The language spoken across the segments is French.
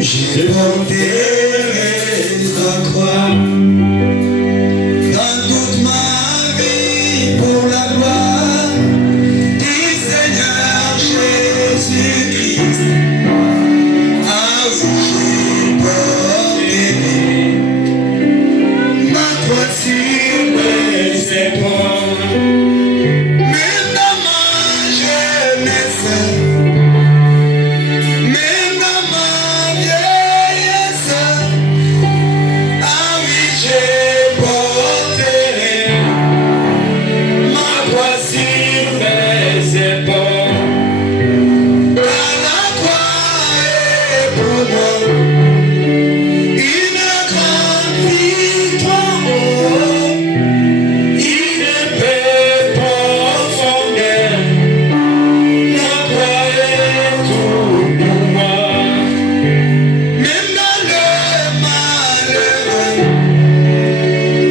je porterai ta croix dans toute ma vie pour la gloire du Seigneur Jésus-Christ. Ah oui, je porterai ma croix sur mes épaules. Même dans ma jeunesse, même dans ma vieillesse, ah oui, je porterai ma croix sur mes épaules. Car la croix est pour moi une grande victoire, une paix profonde. La croix est tout pour moi. Même dans le malheur,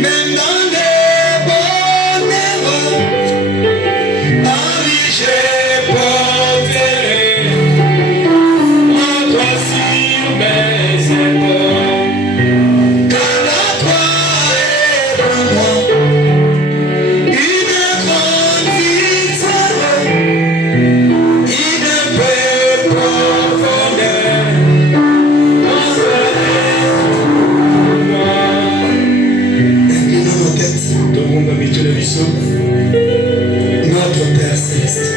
même dans les bonheurs, ah oui, je porterai ma croix sur mes épaules. Car la croix est pour moi une grande victoire, une paix profonde. Inclinons nos têtes. Notre Père Céleste,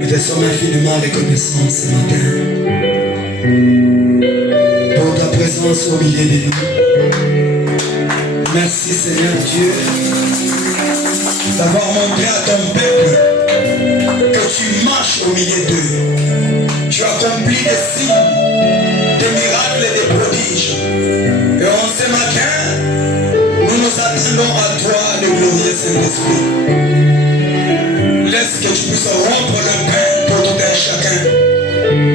nous te sommes infiniment reconnaissants ce matin pour ta présence au milieu de nous. Merci Seigneur Dieu d'avoir montré à ton peuple que tu marches au milieu d'eux. Tu accomplis des signes, des miracles et des prodiges. Et en ce matin, nous nous attendons à toi, le glorieux Saint-Esprit. Laisse que tu puisses rompre le pain pour tout un chacun.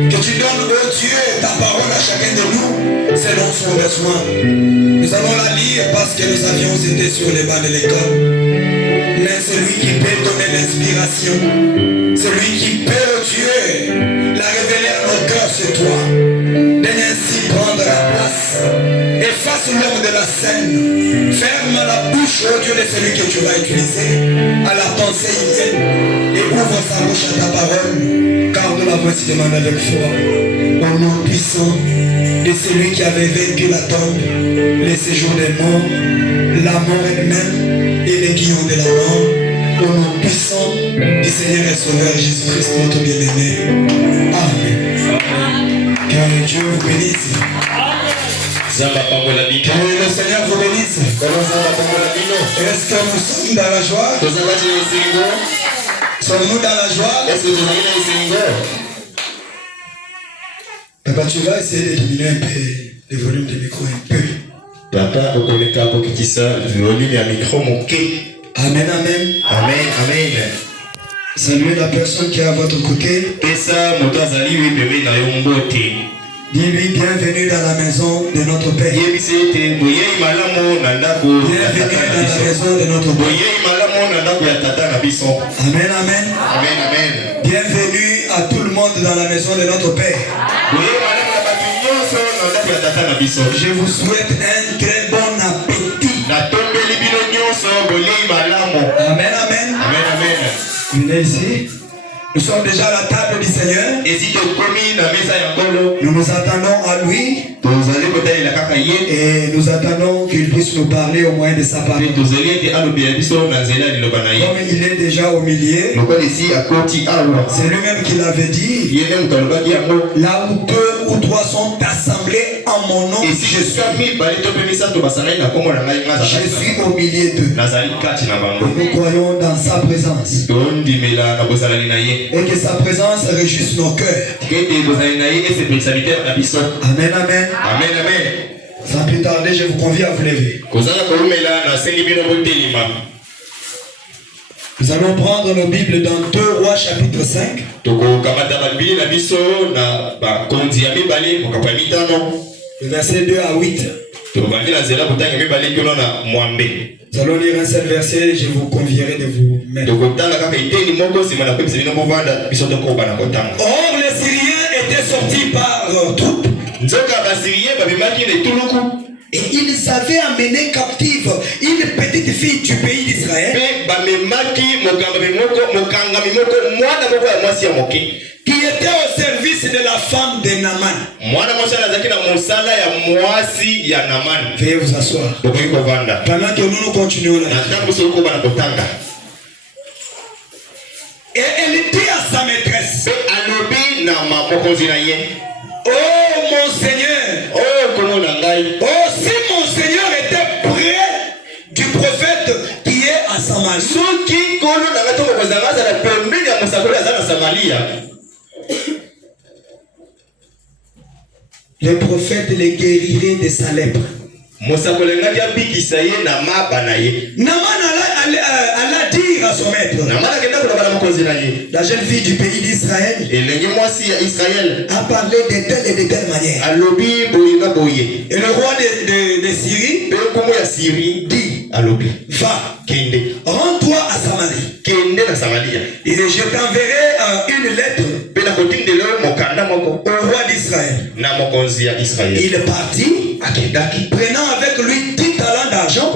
Que tu donnes, oh Dieu, ta parole à chacun de nous selon son besoin. Nous allons la lire parce que nous avions été sur les bancs de l'école. Mais celui qui peut donner l'inspiration, celui qui peut, oh Dieu, la révéler à nos cœurs, c'est toi. Daigne ainsi prendre la place. Efface l'homme de la scène. Ferme la bouche, oh Dieu, de celui que tu vas utiliser à la pensée humaine. Et ouvre sa bouche à ta parole, car nous l'avons ainsi demandé avec foi. Au nom puissant de celui qui avait vaincu la tombe, les séjours des morts, la mort elle-même et les guillons de la mort. Au nom puissant du Seigneur et Sauveur Jésus-Christ, notre bien-aimé. Amen. Que Dieu vous bénisse. Que le Seigneur vous bénisse. Est-ce que nous sommes dans la joie? Sommes-nous dans la joie? Papa, tu vas essayer de diminuer un peu le volume du micro, un peu. Papa, okoleka kokitisa volume ya micro moke. Amen, amen. Amen, amen. Saluez la personne qui est à votre côté. Pesa moto azali we bebe na yo mbote. Dis-lui bienvenue dans la maison de notre Père. Yebisete boyei malamu na ndako ya Bienvenue tata na dans la biso. maison de notre Père. Boyei malamu na ndako ya tata na biso. Amen, amen. Amen, amen. Bienvenue à tout le monde dans la maison de notre Père. Boyei malamu na batu nyonso na ndako ya tata na biso. Je vous souhaite un très bon appétit. Na tombeli bino nyonso boyei malamu. Amen, amen. Amen, amen. Venez ici. Nous sommes déjà à la table du Seigneur. Ezito komi na mesa ya ngolo. Nous nous attendons à lui Tozali kotalela kaka ye. et nous attendons qu'il puisse nous parler au moyen de sa parole. Tozali ete alobela biso na nzela liloba na ye. Comme il est déjà au milieu, Lokola esi akoti awa. c'est lui-même qui l'avait dit. Yene moto alobaki yango. Là où deux ou trois sont assemblés en mon nom, Et si je suis mibale to pe misato basangai na kombo na ngai je ngaza. suis au milieu d'eux. Nazali kati na bango. Nous croyons dans sa présence Tondimela na bozalali na ye. et que sa présence réjouisse nos cœurs. Kete bozalali na ye ese serviteur na biso. Amen, amen. Amen, amen. Sans plus tarder, je vous convie à vous lever. Kozala kolumela na sengi bino botelima. Nous allons prendre nos Bibles dans 2 Rois chapitre 5. Toko kamata babili na biso na bakonzi ya mibale mokapo ya mitano. Le verset 2 à 8. Nous allons lire un seul verset, je vous convierai de vous mettre. Or, les Syriens étaient sortis par troupes. Et ils avaient amené captive une petite fille du pays d'Israël qui était au service de la femme de Naaman. Veuillez vous asseoir. Pendant que nous continuons là. Et elle dit à sa maîtresse: oh mon Seigneur, oh si mon Seigneur était près du prophète qui est à Samarie, le prophète les guérirait de sa lèpre. Naaman alla dire à son maître: la jeune fille du pays d'Israël a parlé de telle et de telle manière. Et le roi de Syrie dit: va, rends-toi à Samarie. Et je t'enverrai une lettre au roi d'Israël. Il est parti, prenant avec lui 10 talents d'argent,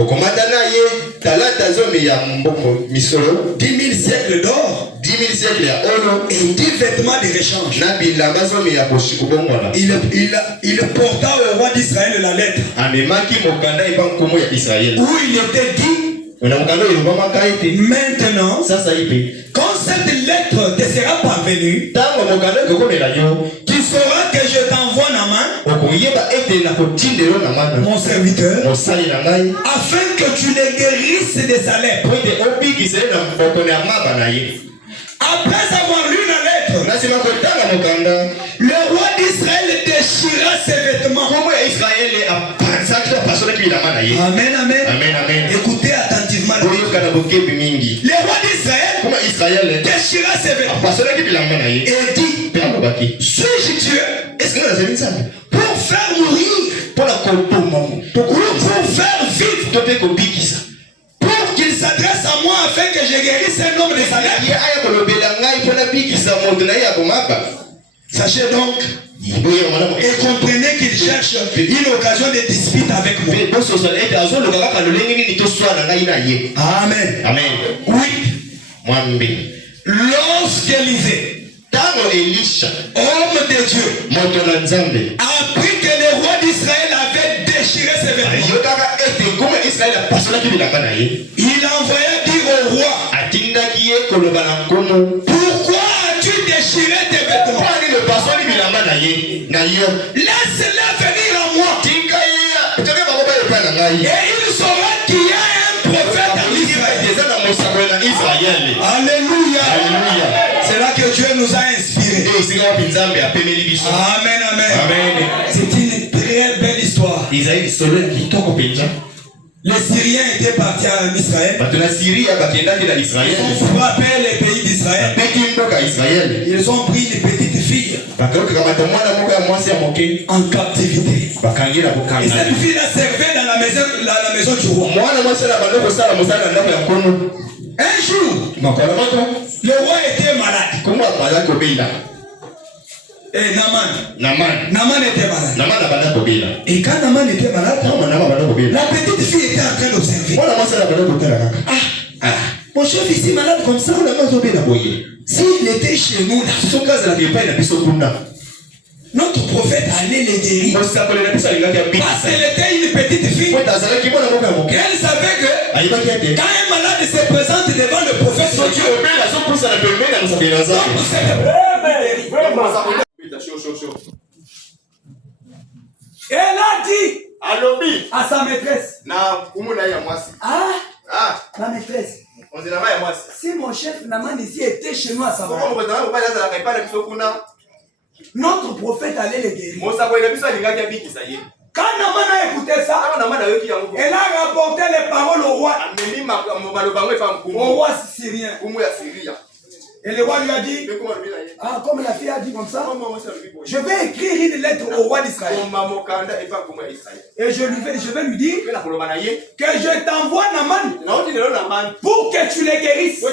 10 000 siècles d'or et 10 vêtements de rechange. Il porta au roi d'Israël la lettre où il était dit: maintenant, quand cette lettre te sera parvenue, tu sauras que je t'envoie Naaman, mon serviteur, afin que tu le guérisses de sa lèpre. Après avoir lu la lettre, le roi d'Israël déchira ses vêtements. Amen, amen. Écoutez attentivement. Le roi d'Israël déchira ses vêtements et dit: suis-je Dieu pour faire mourir, pour faire vivre, pour qu'il s'adresse à moi afin que je guérisse un homme de sa lèpre? Sachez donc et comprenez qu'il cherche une occasion de dispute avec moi. Amen. Oui. Lorsqu'Élisée, homme de Dieu, a appris que le roi d'Israël avait déchiré ses vêtements, il envoya dire au roi: pourquoi as-tu déchiré tes vêtements? Laisse-les venir à moi, et il saura qu'il y a un prophète en Israël. Alléluia. C'est là que Dieu nous a inspirés. Amen, amen. C'est une très belle histoire. Les Syriens étaient partis en Israël. Ils ont frappé les pays d'Israël. Ils ont pris une petite fille en captivité. Et cette fille la servait dans la maison du roi. Un jour, le roi était malade. Et Naaman était malade. Et quand Naaman était malade, la petite fille était en train d'observer. Mon chef ici malade comme ça. S'il était chez nous là, notre prophète allait les guérir. Parce qu'elle était une petite fille. Elle savait que quand un malade se présente devant le prophète de Dieu, elle a dit à sa maîtresse: ma maîtresse, si mon chef Naaman ici était chez nous à Samarie, notre prophète allait les guérir. Quand Naaman a écouté ça, elle a rapporté les paroles au roi syrien. Et le roi lui a dit, ah, comme la fille a dit comme ça, je vais écrire une lettre au roi d'Israël. Et je vais lui dire que je t'envoie Naaman pour que tu les guérisses.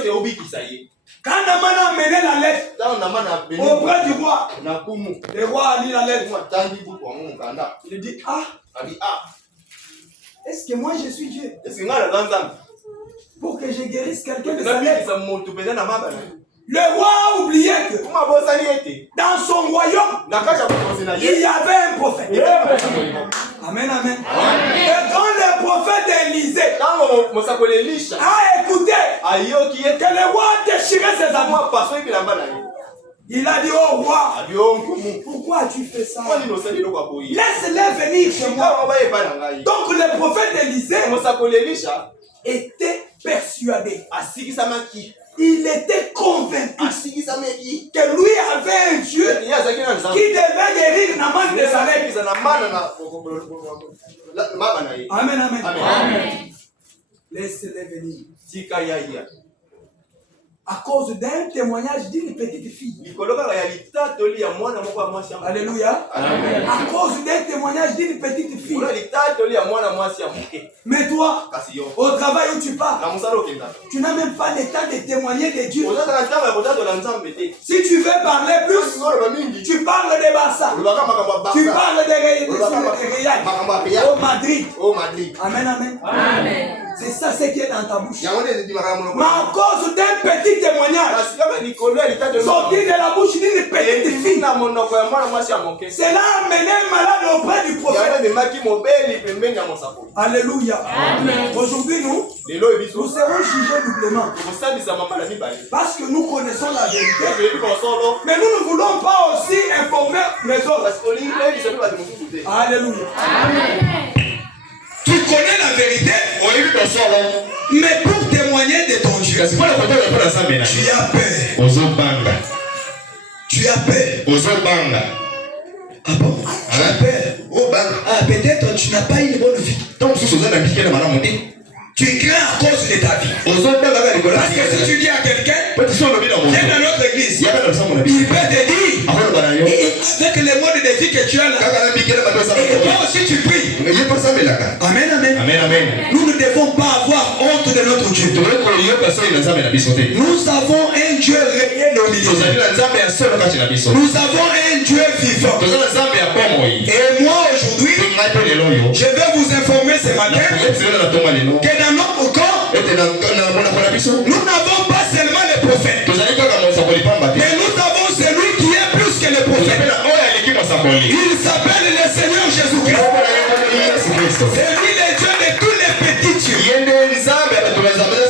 Quand Naaman a amené la lettre auprès du roi, le roi a lu la lettre. Il dit, ah, est-ce que moi je suis Dieu pour que je guérisse quelqu'un de sa lettre? Le roi a oublié que dans son royaume, il y avait un prophète. Amen, amen. Et quand le prophète Élisée a écouté que le roi déchirait ses habits, il a dit au roi, pourquoi as-tu fait ça? Laisse-les venir chez moi. Donc le prophète Élisée était persuadé. Il était convaincu que lui avait un Dieu qui devait guérir Naaman de sa lèpre. Amen, amen. Amen. Laisse-les venir. À cause d'un témoignage d'une petite fille. Alléluia. Amen. À cause d'un témoignage d'une petite fille. Mais toi, au travail où tu pars, tu n'as même pas le temps de témoigner de Dieu. Si tu veux parler plus, tu parles de Barça. Tu parles de Real. Au Madrid. Amen, amen. Amen. C'est ça ce qui est dans ta bouche. Mais à cause d'un petit témoignage sorti de la bouche d'une petite fille, cela a amené un malade auprès du prophète. Alléluia. Aujourd'hui, nous serons jugés doublement. Parce que nous connaissons la vérité. Mais nous ne voulons pas aussi informer les autres. Alléluia. Amen. Tu connais la vérité, mais pour témoigner de ton Dieu, tu as peur. Tu as peur. Ah bon? Tu as peur. Ah, peut-être tu n'as pas une bonne vie. Tu crains à cause de ta vie. Parce que si tu dis à quelqu'un, viens dans notre église, il peut te dire, avec les modes de vie que tu as là, et toi aussi tu pries. Amen, amen. Amen. Nous ne devons pas avoir honte de notre Dieu. Nous avons un Dieu réel au milieu. Nous avons un Dieu vivant. Et moi aujourd'hui, je vais vous informer ce matin que dans notre camp, nous n'avons pas seulement les prophètes, mais nous avons celui qui est plus que les prophètes. Il s'appelle le Seigneur Jésus-Christ. C'est lui le Dieu de tous les petits dieux.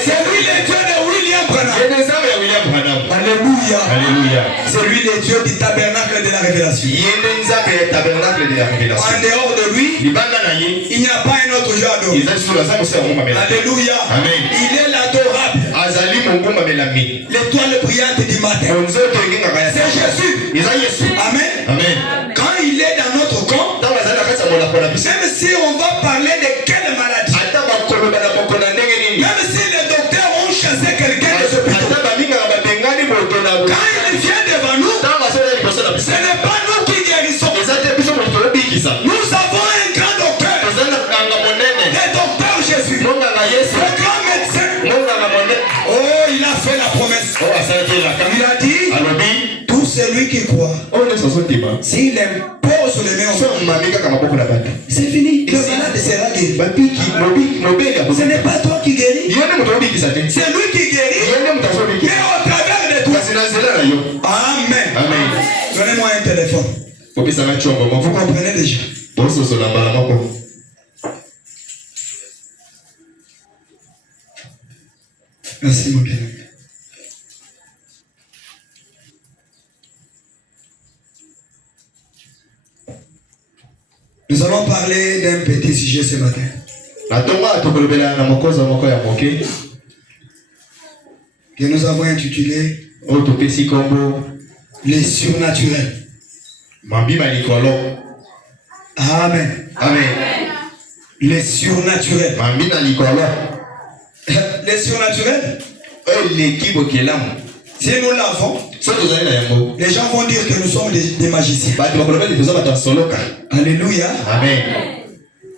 C'est lui le Dieu de William Branham. Alléluia. Alléluia. C'est lui le Dieu du tabernacle de la révélation. En dehors de lui, il n'y a pas un autre Dieu adoré. Alléluia. Amen. Il est l'adorable. L'étoile brillante du matin. C'est Jésus. Amen. Amen. Quand il est dans notre camp, même si on va parler de quelle maladie, même si les docteurs ont chassé quelqu'un de ce hôpital, quand il vient devant nous, ce n'est pas nous qui guérissons. Nous avons un grand docteur, le docteur Jésus, le grand médecin. Oh, il a fait la promesse. Il a dit, tout celui qui croit, s'il impose les mains, c'est fini. Le malade sera guéri. Ce n'est pas toi qui guéris, c'est lui qui guérit, mais au travers de toi. Amen. Amen. Donnez-moi un téléphone. Vous comprenez déjà? Merci mon bien. Nous allons parler d'un petit sujet ce matin. Que nous avons intitulé les surnaturels. Amen. Amen. Les surnaturels. Les surnaturels. Si nous l'avons, les gens vont dire que nous sommes des magiciens. Alléluia. Amen.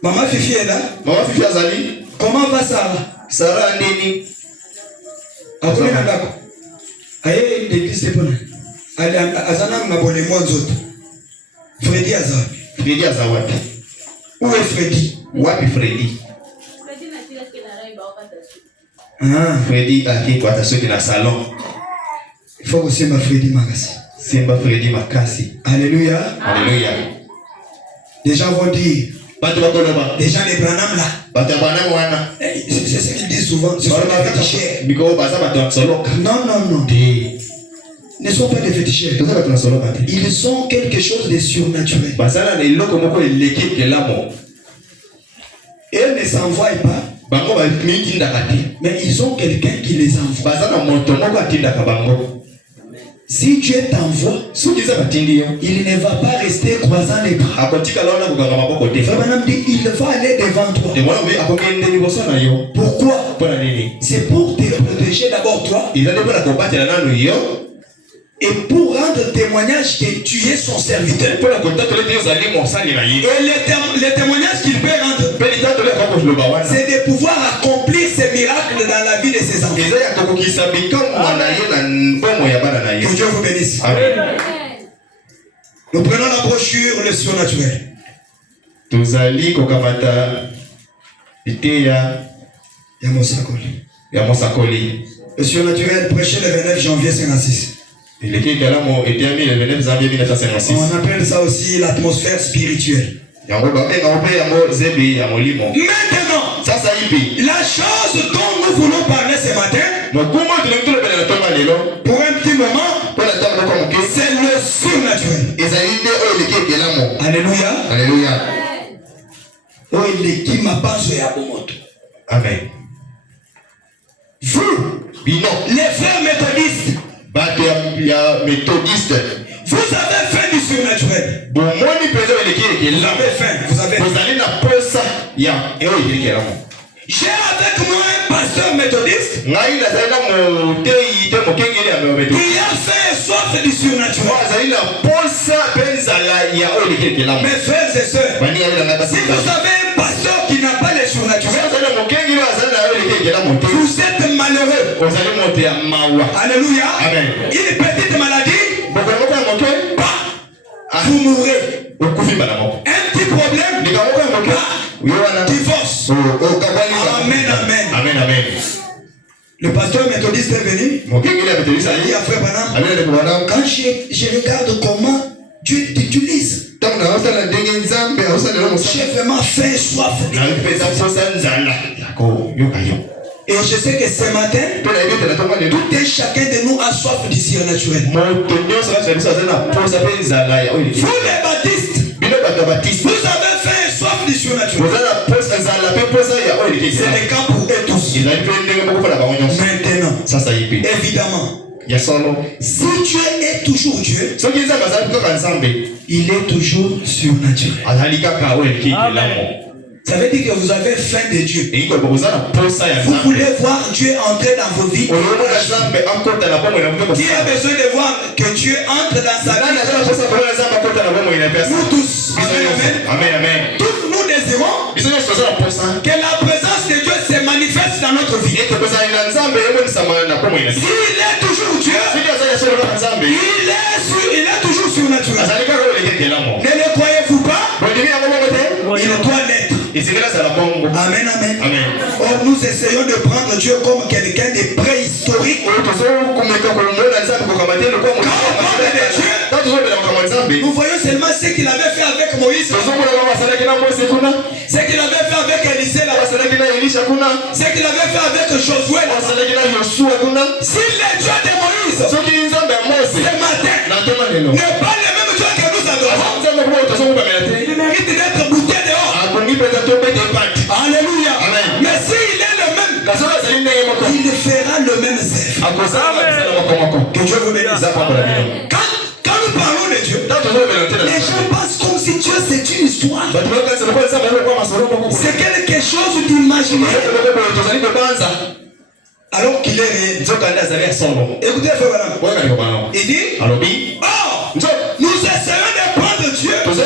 Maman Fifi est là. Maman Fifi azali. Comment va Sarah? Sarah ndeni. Akoni na ndako. Aye l'église de Pona. Azana ngabole mwanzoto. Freddy Azar. Freddy Azar. Où est Freddy? Wapi Freddy? Freddy aki kwa taswiti na salon. Il faut que Simba Freddy Makasi. Simba Freddy Makasi. Alléluia. Alléluia. Les gens vont dire. Les gens de Branham là. C'est ce qu'ils disent souvent. Ce sont des féticheurs. Non. Ne sont pas des féticheurs. Ils sont quelque chose de surnaturel. Et ils ne s'envoient pas. Mais ils ont quelqu'un qui les envoie. Si Dieu t'envoie, il ne va pas rester croisant les bras. Il va aller devant toi. Pourquoi? C'est pour te protéger d'abord toi. Et pour rendre témoignage que tu es son serviteur. Et le témoignage qu'il peut rendre, c'est de pouvoir accomplir ces miracles dans la vie de ses enfants. Que Dieu vous bénisse. Amen. Nous prenons la brochure Le Surnaturel. Le Surnaturel prêché le 29 janvier 1956. On appelle ça aussi l'atmosphère spirituelle. Maintenant, la chose dont nous voulons parler ce matin, pour un petit moment, c'est le surnaturel. Alléluia. Alléluia. Amen. Vous, les frères méthodistes, vous avez fait du surnaturel. Vous avez fait. Vous avez fait. J'ai avec moi un pasteur méthodiste qui a fait soif du surnaturel. Mes frères et sœurs, si vous avez un pasteur qui n'a pas le surnaturel, vous êtes malheureux. Alléluia. Amen. Une petite maladie, vous mourrez. Un petit problème, divorce. Amen. Le pasteur méthodiste est venu. Il a dit à frère Branham, quand je regarde comment Dieu t'utilise, j'ai vraiment faim et soif. Et je sais que ce matin, tout et chacun de nous a soif du surnaturel. Vous les baptistes, vous avez faim et soif du surnaturel. C'est le cas pour eux tous. Maintenant, évidemment, si Dieu est toujours Dieu, il est toujours surnaturel. Ça veut dire que vous avez faim de Dieu. Vous voulez voir Dieu entrer dans vos vies. Qui a besoin de voir que Dieu entre dans sa vie? Nous tous. Amen. Tous nous désirons que la présence de Dieu se manifeste dans notre vie. S'il est toujours Dieu, il est toujours surnaturel. Ne le croyez-vous pas? Il doit l'être. Amen. Or nous essayons de prendre Dieu comme quelqu'un de préhistorique. Nous voyons seulement ce qu'il avait fait avec Moïse, ce qu'il avait fait avec Élisée, ce qu'il avait fait avec Josué. S'il est Dieu de Moïse, ce matin n'est pas le même Dieu que nous adorons. Il mérite d'être bouté dehors. Alléluia. Amen. Mais s'il est le même, il fera le même zèle. Que Dieu vous bénisse. Quand nous parlons de Dieu, les gens pensent comme si Dieu c'est une histoire. C'est quelque chose d'imaginaire. alors qu'il est réel. Écoutez, frère Branham. Il dit, oh, nous essayons de prendre Dieu comme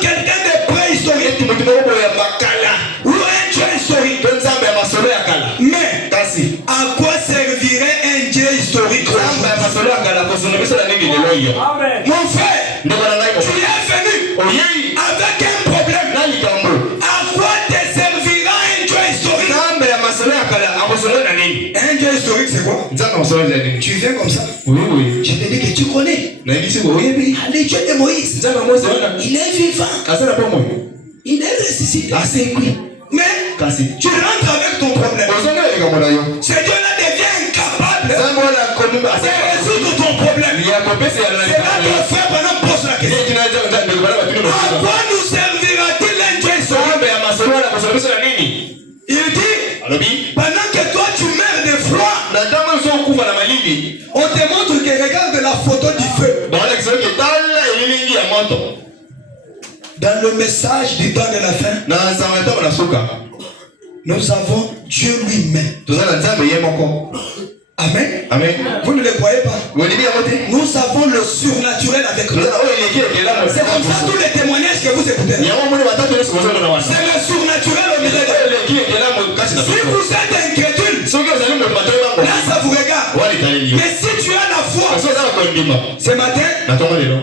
quelqu'un de préhistorique ou un Dieu historique. Mais à quoi servirait un Dieu historique? Mon frère, tu es venu avec un problème. À quoi te servira un Dieu historique? Un Dieu historique, c'est quoi? Tu viens comme ça. Oui. Je te dis que tu connais. Les dieux de Moïse. Il est vivant. Il est ressuscité. Mais tu rentres avec ton problème. Ce Dieu-là devient incapable de résoudre ton problème. C'est là que le frère Branham pose la question. À quoi nous servira-t-il un Dieu historique? Il dit, pendant que toi tu meurs de froid, on te montre que regarde la photo du feu. Dans le message du temps de la fin, nous avons Dieu lui-même. Amen. Vous ne le croyez pas? Nous avons le surnaturel avec nous. C'est comme ça tous les témoignages que vous écoutez. C'est le surnaturel au milieu de. Si vous êtes incrédule, là ça vous regarde. Mais si tu as la foi, ce matin,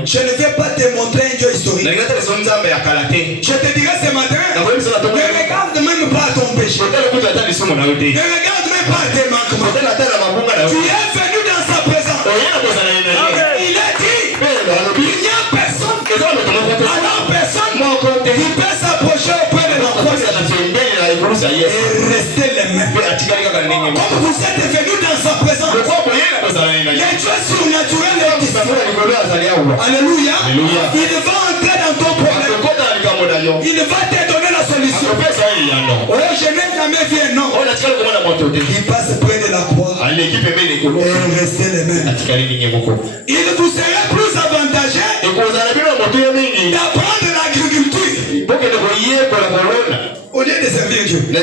je ne vais pas te montrer un Dieu historique. Je te dirai ce matin, ne regarde même pas ton péché. Ne regarde même pas tes manquements. Tu es venu dans sa présence. Il a dit, il n'y a personne. Alors personne qui peut s'approcher auprès de la croix et rester les mains. Comme vous êtes venu dans sa présence, les dieux surnaturels est ici. Alléluia. Il va entrer dans ton problème. Il va te donner la solution. Oh, je n'ai jamais vu un homme qui passe près de la croix et rester les mains. Il vous serait plus avantageux d'apprendre l'agriculture au lieu de servir Dieu. Il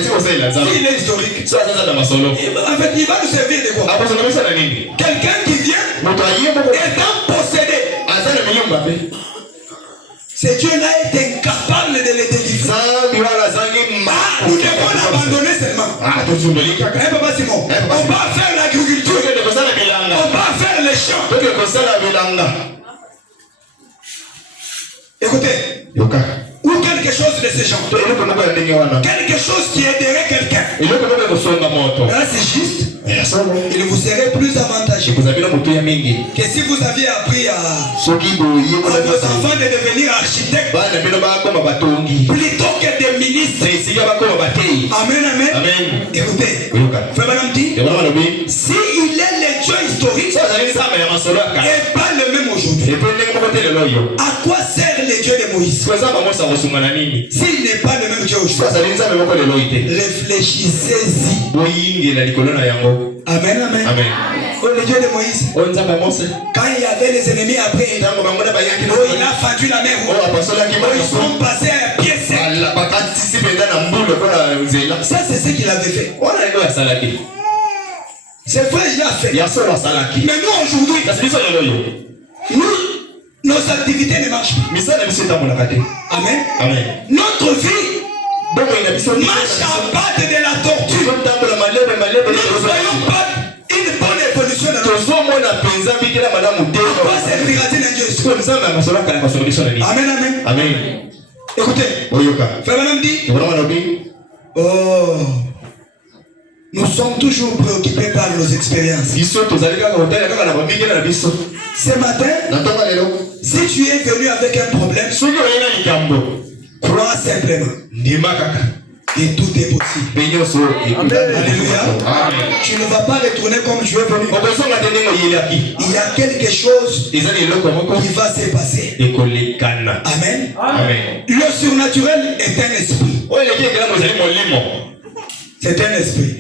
est historique. En fait, il va nous servir de quoi? Quelqu'un qui vient étant possédé. Ce Dieu-là est incapable de les délivrer. Nous devons l'abandonner seulement. Papa Simon, on va faire l'agriculture. On va faire les champs. Écoutez. Ou quelque chose de ce genre. Quelque chose qui aiderait quelqu'un. Là c'est juste. Il vous serait plus avantageux que si vous aviez appris à vos enfants de devenir architectes plutôt que des ministres. Amen. Écoutez, Frère Branham dit, si il est le Dieu historique et pas le même aujourd'hui, à quoi sert le Dieu de Moïse? S'il n'est pas le même Dieu aujourd'hui, réfléchissez-y. Amen. Oh, le Dieu de Moïse, quand il y avait les ennemis après, il a fendu la mer. Ils sont passés à pied sec. Ça c'est ce qu'il avait fait. C'est vrai, il a fait. Mais nous aujourd'hui, nos activités ne marchent pas. Amen. Notre vie marche à base de la torture. Nous ne voyons pas une bonne évolution dans notre vie. À quoi servira-t-il un Dieu? Amen. Écoutez, Frère Branham dit, nous sommes toujours préoccupés par nos expériences. Ce matin, si tu es venu avec un problème, crois simplement. Et tout est possible. Alléluia. Tu ne vas pas retourner comme tu es venu. Il y a quelque chose qui va se passer. Amen. Le surnaturel est un esprit. C'est un esprit.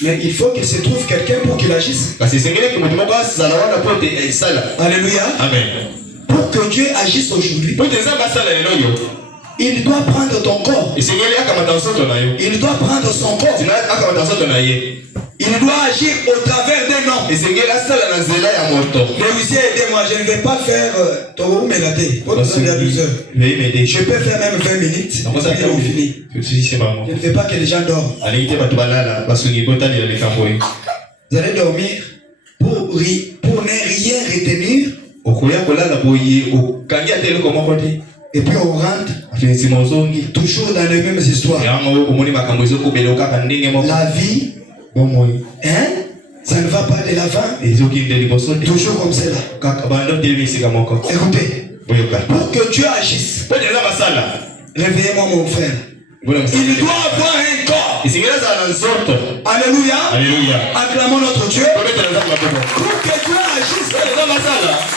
Mais il faut qu'il se trouve quelqu'un pour qu'il agisse. Alléluia. Amen. Pour que Dieu agisse aujourd'hui, Il doit prendre ton corps. Il doit prendre son corps. Il doit agir au travers d'un homme. Réussir, aidez-moi. Je ne vais pas faire je peux faire même 20 minutes. Et on finit. Je ne veux pas que les gens dorment. Vous allez dormir pour ne rien retenir. Et puis on rentre toujours dans les mêmes histoires. La vie, hein? Ça ne va pas de l'avant. Toujours comme cela. Écoutez, pour que Dieu agisse, réveillez-moi mon frère. Il doit avoir un corps. Alléluia. Acclamons notre Dieu. Pour que Dieu agisse,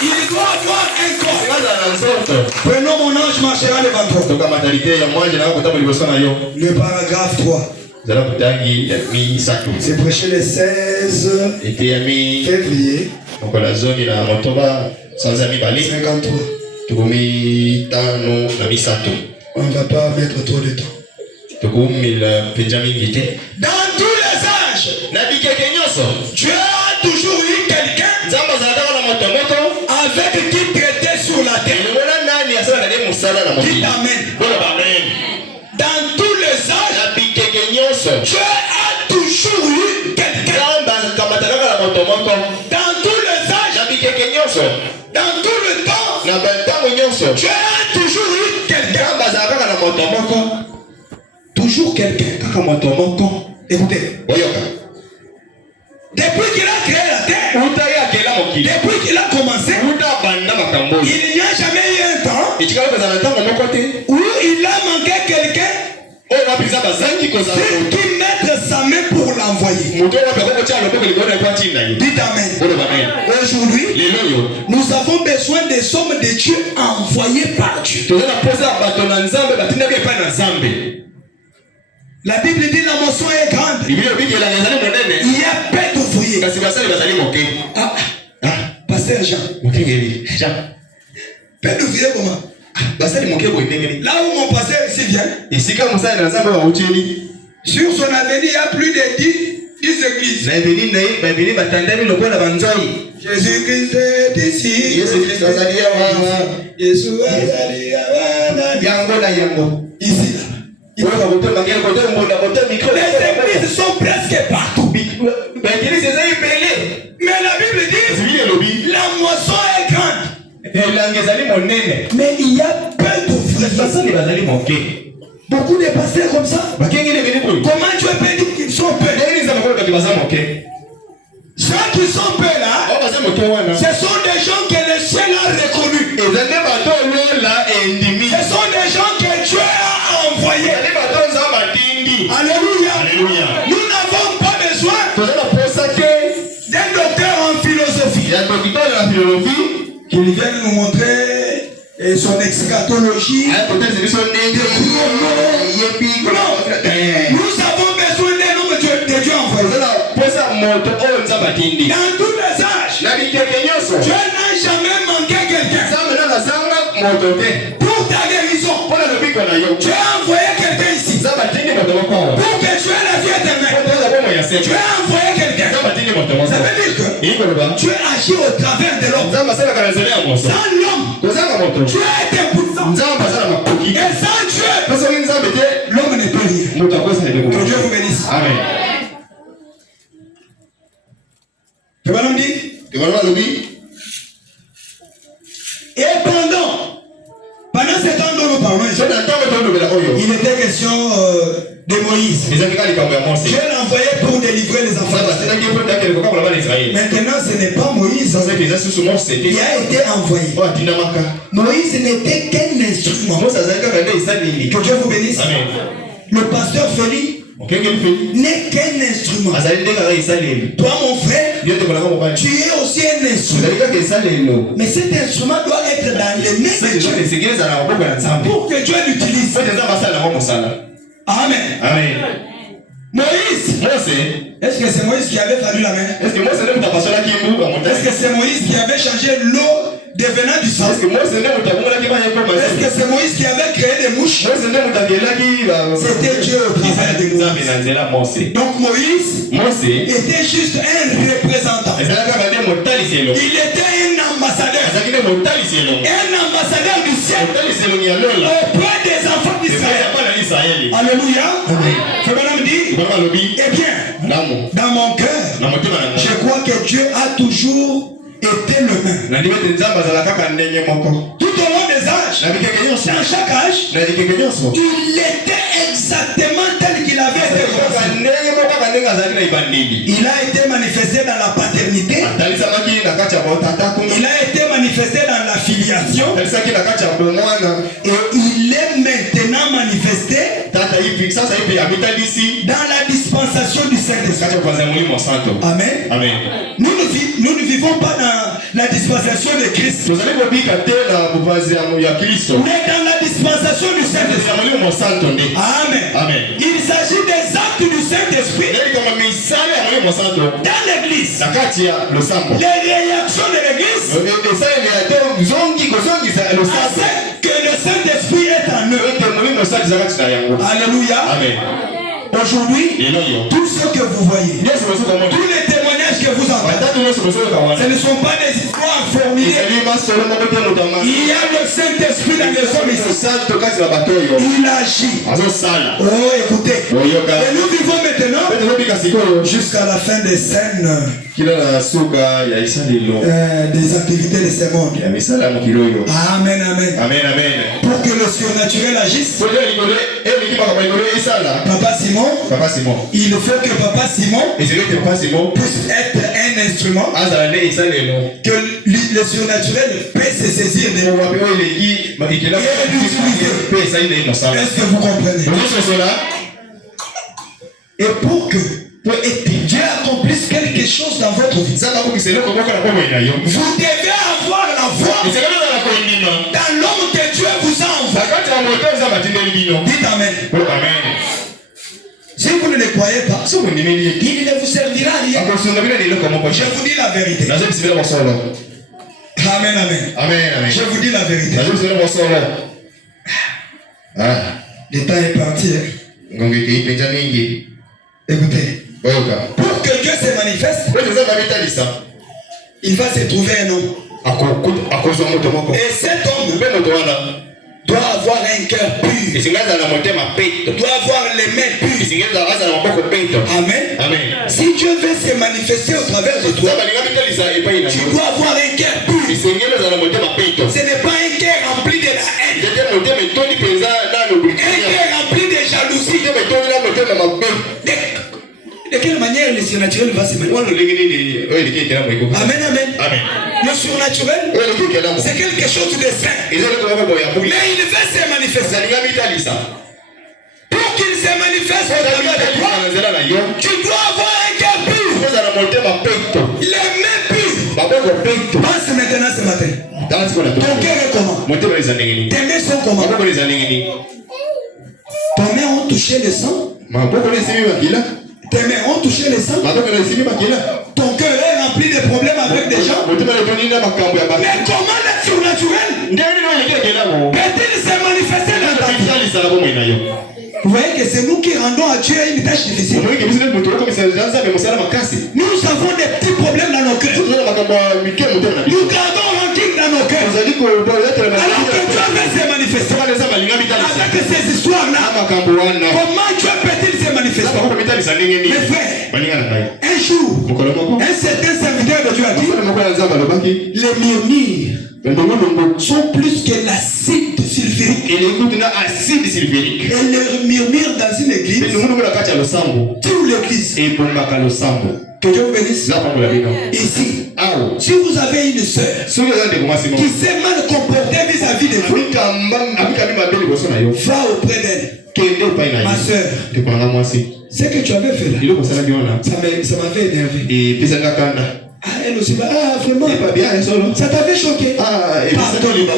il doit avoir un corps. Prenons mon ange marchera devant toi. Le paragraphe 3. C'est prêché le 16 février 53. On ne va pas mettre trop de temps. Dans tous les âges, Dieu a toujours eu quelqu'un avec qui traiter sur la terre. Dites amen. Dans tous les âges, Dieu a toujours eu quelqu'un. Dans tous les âges, dans tout le temps, Dieu a toujours eu quelqu'un. Toujours quelqu'un. Écoutez. Depuis qu'il a créé la terre, depuis qu'il a commencé, il n'y a jamais eu un temps où il a manqué quelqu'un qui mettre sa main pour l'envoyer. Dites amen. Aujourd'hui, nous avons besoin des hommes de Dieu envoyés par Dieu. La Bible dit la moisson est grande. Il y a peu d'ouvriers. Pasteur Jean. Peu d'ouvriers comment? Là où mon pasteur ici vient, sur son avenue, il y a plus de 10 églises. Jésus-Christ est ici. Jésus-Christ ici. Les églises sont presque partout. Mais la Bible dit la moisson est grande. Mais il y a peu d'ouvriers. Beaucoup de pasteurs comme ça. Comment Dieu peut dire qu'ils sont peu? Ceux qui sont peu là, ce sont des gens que le ciel a reconnus. Ce sont des gens que Dieu a envoyés. Alléluia. Nous n'avons pas besoin d'un docteur en philosophie qu'il vienne nous montrer son eschatologie. Non. Nous avons besoin d'un homme de Dieu envoyé. Dans tous les âges, Dieu n'a jamais manqué quelqu'un pour ta guérison. Dieu a envoyé quelqu'un ici pour que tu aies la vie éternelle. Dieu a envoyé quelqu'un. Ça veut dire que Dieu agit au travers de l'homme. Sans l'homme, Dieu est impuissant. Et sans Dieu, l'homme ne peut rien. Que Dieu vous bénisse. Amen. Tu vas nous dire? Et pendant ce temps dont nous parlons, il était question de Moïse. Dieu l'a envoyé pour délivrer les enfants. Maintenant, ce n'est pas Moïse qui a été envoyé. Moïse n'était qu'un instrument. Que Dieu vous bénisse. Amen. Le pasteur Félix n'est qu'un instrument. Toi, mon frère, tu es aussi un instrument. Mais cet instrument doit être dans les mains de Dieu pour que Dieu l'utilise. Amen. Moïse. Est-ce que c'est Moïse qui avait fallu la main? Est-ce que c'est Moïse qui avait changé l'eau devenant du sang? Est-ce que c'est Moïse qui avait créé des mouches? Est-ce C'était Dieu au travers de Moïse. Donc Moïse était juste un représentant. Il était un ambassadeur. Un ambassadeur du ciel auprès des enfants d'Israël. Alléluia. C'est bon me dit. Eh bien, dans mon cœur, je crois que Dieu a toujours été le même. Tout au long des âges, dans chaque âge, il était exactement tel qu'il avait été commencé. Il a été manifesté dans la paternité. Il a été manifesté dans la filiation. Et il est maintenant manifesté dans la dispensation du Saint-Esprit. Amen. Nous ne vivons pas dans la dispensation de Christ, mais dans la dispensation du Saint-Esprit. Amen. Il s'agit des actes du Saint-Esprit dans l'église. Les réactions de l'église à ce que le Saint-Esprit est en eux. Alléluia. Aujourd'hui, tout ce que vous voyez, tous les témoignages que vous entendez, ce ne sont pas des histoires formulées. Il y a le Saint-Esprit dans les hommes ici. Il agit. Oh, écoutez. Et nous vivons maintenant jusqu'à la fin des scènes, des activités de ce monde. Amen. Pour que le surnaturel agisse, Papa Simon, il faut que Papa Simon puisse être un instrument que le surnaturel peut se saisir de nous. Est-ce que vous comprenez? Et pour que Dieu accomplisse quelque chose dans votre vie, vous devez avoir la foi dans l'homme que Dieu vous a envoyé. Dites Amen. Si vous ne le croyez pas, il ne vous servira à rien. Je vous dis la vérité. Amen. Je vous dis la vérité. Le temps est parti. Écoutez. Pour que Dieu se manifeste, il va se trouver un homme. Et cet homme doit avoir un cœur pur. Doit avoir les mains pures. Amen. Si Dieu veut se manifester au travers de toi, tu dois avoir un cœur pur. Ce n'est pas un cœur rempli de la haine. Un cœur rempli de jalousie. De quelle manière le surnaturel va se manifester? Amen. Le surnaturel, c'est quelque chose de saint. Mais il veut se manifester. Pour qu'il se manifeste au travers de toi, tu dois avoir un cœur pur. Les mains pures. Pense maintenant ce matin. Ton cœur est comment? Tes mains sont comment? Tes mains ont touché le sang? Tes mains ont touché le sang? Ton cœur est rempli de problèmes avec des gens? Mais comment le surnaturel peut-il se manifester dans ta vie? Vous voyez que c'est nous qui rendons à Dieu une tâche difficile. Nous avons des petits problèmes dans nos cœurs. Nous gardons rancune dans nos cœurs. Alors que Dieu veut se manifester avec ces histoires-là. Comment Dieu peut-il se manifester? Mes frères, un jour, un certain serviteur de Dieu a dit, les murmures sont plus que l'acide sulfurique. Et les murmures dans une église, tout l'église. Que Dieu vous bénisse. Ici, si vous avez une sœur qui s'est mal comportée vis-à-vis de vous, va auprès d'elle. Ma sœur, ce que tu avais fait là, ça m'avait énervé. Elle aussi, vraiment, ça t'avait choqué. Pardonnez-moi.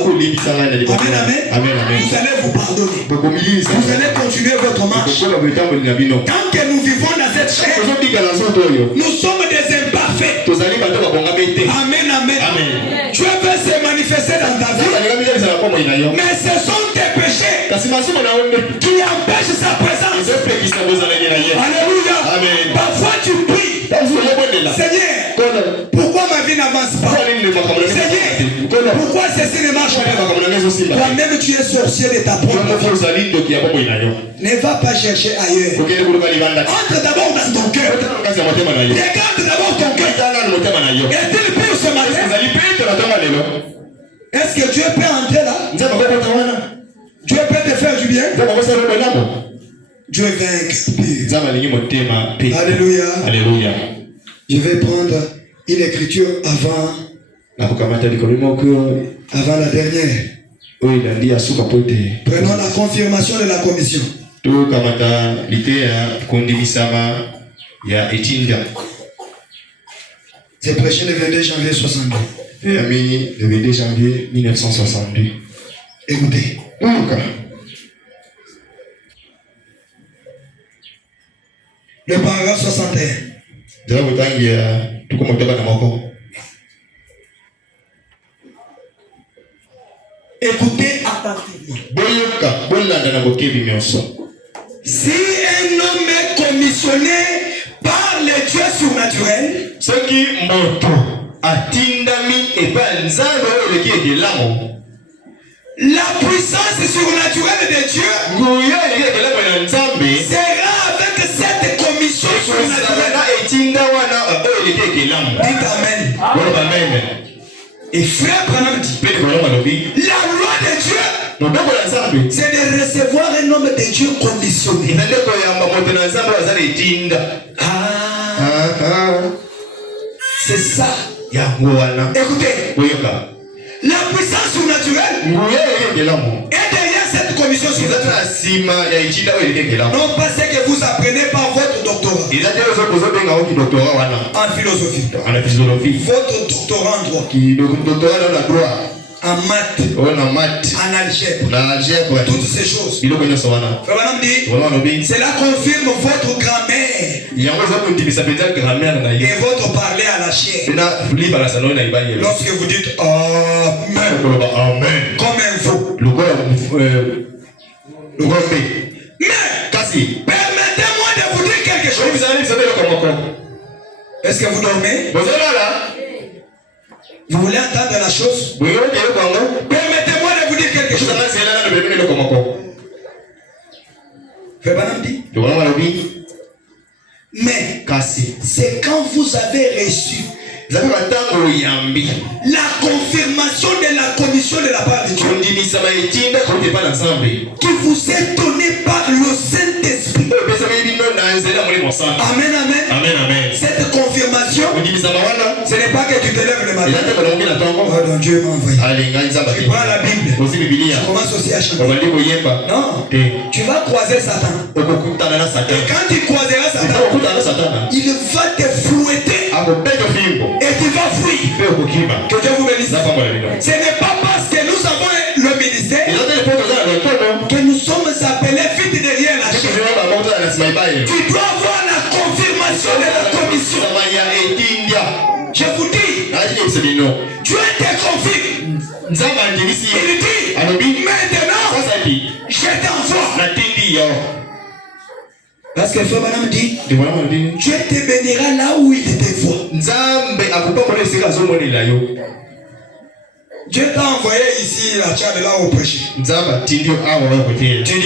Amen. Vous allez vous pardonner. Vous allez continuer votre marche. Tant que nous vivons dans cette chair, nous sommes des imparfaits. Amen. Dieu veut se manifester dans ta vie. Mais ce sont tes péchés qui empêchent Seigneur, pourquoi ma vie n'avance pas? Seigneur, pourquoi ceci ne marche pas? Toi-même tu es sorcier de ta propre vie. Ne va pas chercher ailleurs. Entre d'abord dans ton cœur. Regarde d'abord ton cœur. Est-il pur ce matin? Est-ce que Dieu peut entrer là? Dieu peut te faire du bien? Dieu vainque. Alléluia. Alléluia. Je vais prendre une écriture avant la dernière. Prenons la confirmation de la commission. C'est prêché le 22 janvier 62. Le 22 janvier 1962. Écoutez. Le paragraphe 61. Écoutez attentivement. Si un homme est commissionné par les dieux surnaturels, la puissance surnaturelle de Dieu sera avec cette commission surnaturelle. Dites Amen. Et frère Branham dit, la loi de Dieu, c'est de recevoir un homme de Dieu conditionné. C'est ça. Écoutez, la puissance surnaturelle est derrière cette commission surnaturelle. Non pas ce que vous apprenez par votre doctorat en philosophie, votre doctorat en droit, en maths, en algèbre, toutes ces choses. Cela confirme votre grammaire et votre parler à la chair. Lorsque vous dites Amen, comme un faux. Mais permettez-moi de vous dire quelque chose. Est-ce que vous dormez? Vous voulez entendre la chose? Permettez-moi de vous dire quelque chose. Frère Branham dit, mais c'est quand vous avez reçu la confirmation de la commission de la part de Dieu qui vous est donnée par le Saint-Esprit. Amen, amen. Cette confirmation, ce n'est pas que tu te lèves le matin. Oh non, Dieu m'a envoyé. Tu prends la Bible. Tu commences aussi à chanter. Non, tu vas croiser Satan. Et quand tu croiseras Satan, il va te fouetter. Et tu vas fuir. Que Dieu vous bénisse. Ce n'est pas parce que nous avons le ministère que nous sommes appelés vite derrière la chair. Tu dois avoir la confirmation de la commission. Je vous dis, Dieu te confirme. Il dit, maintenant, je t'envoie. Parce que Frère Branham dit, Dieu te bénira là où il te voit. Dieu t'a envoyé ici à Tchad là au prêcher. Tu dis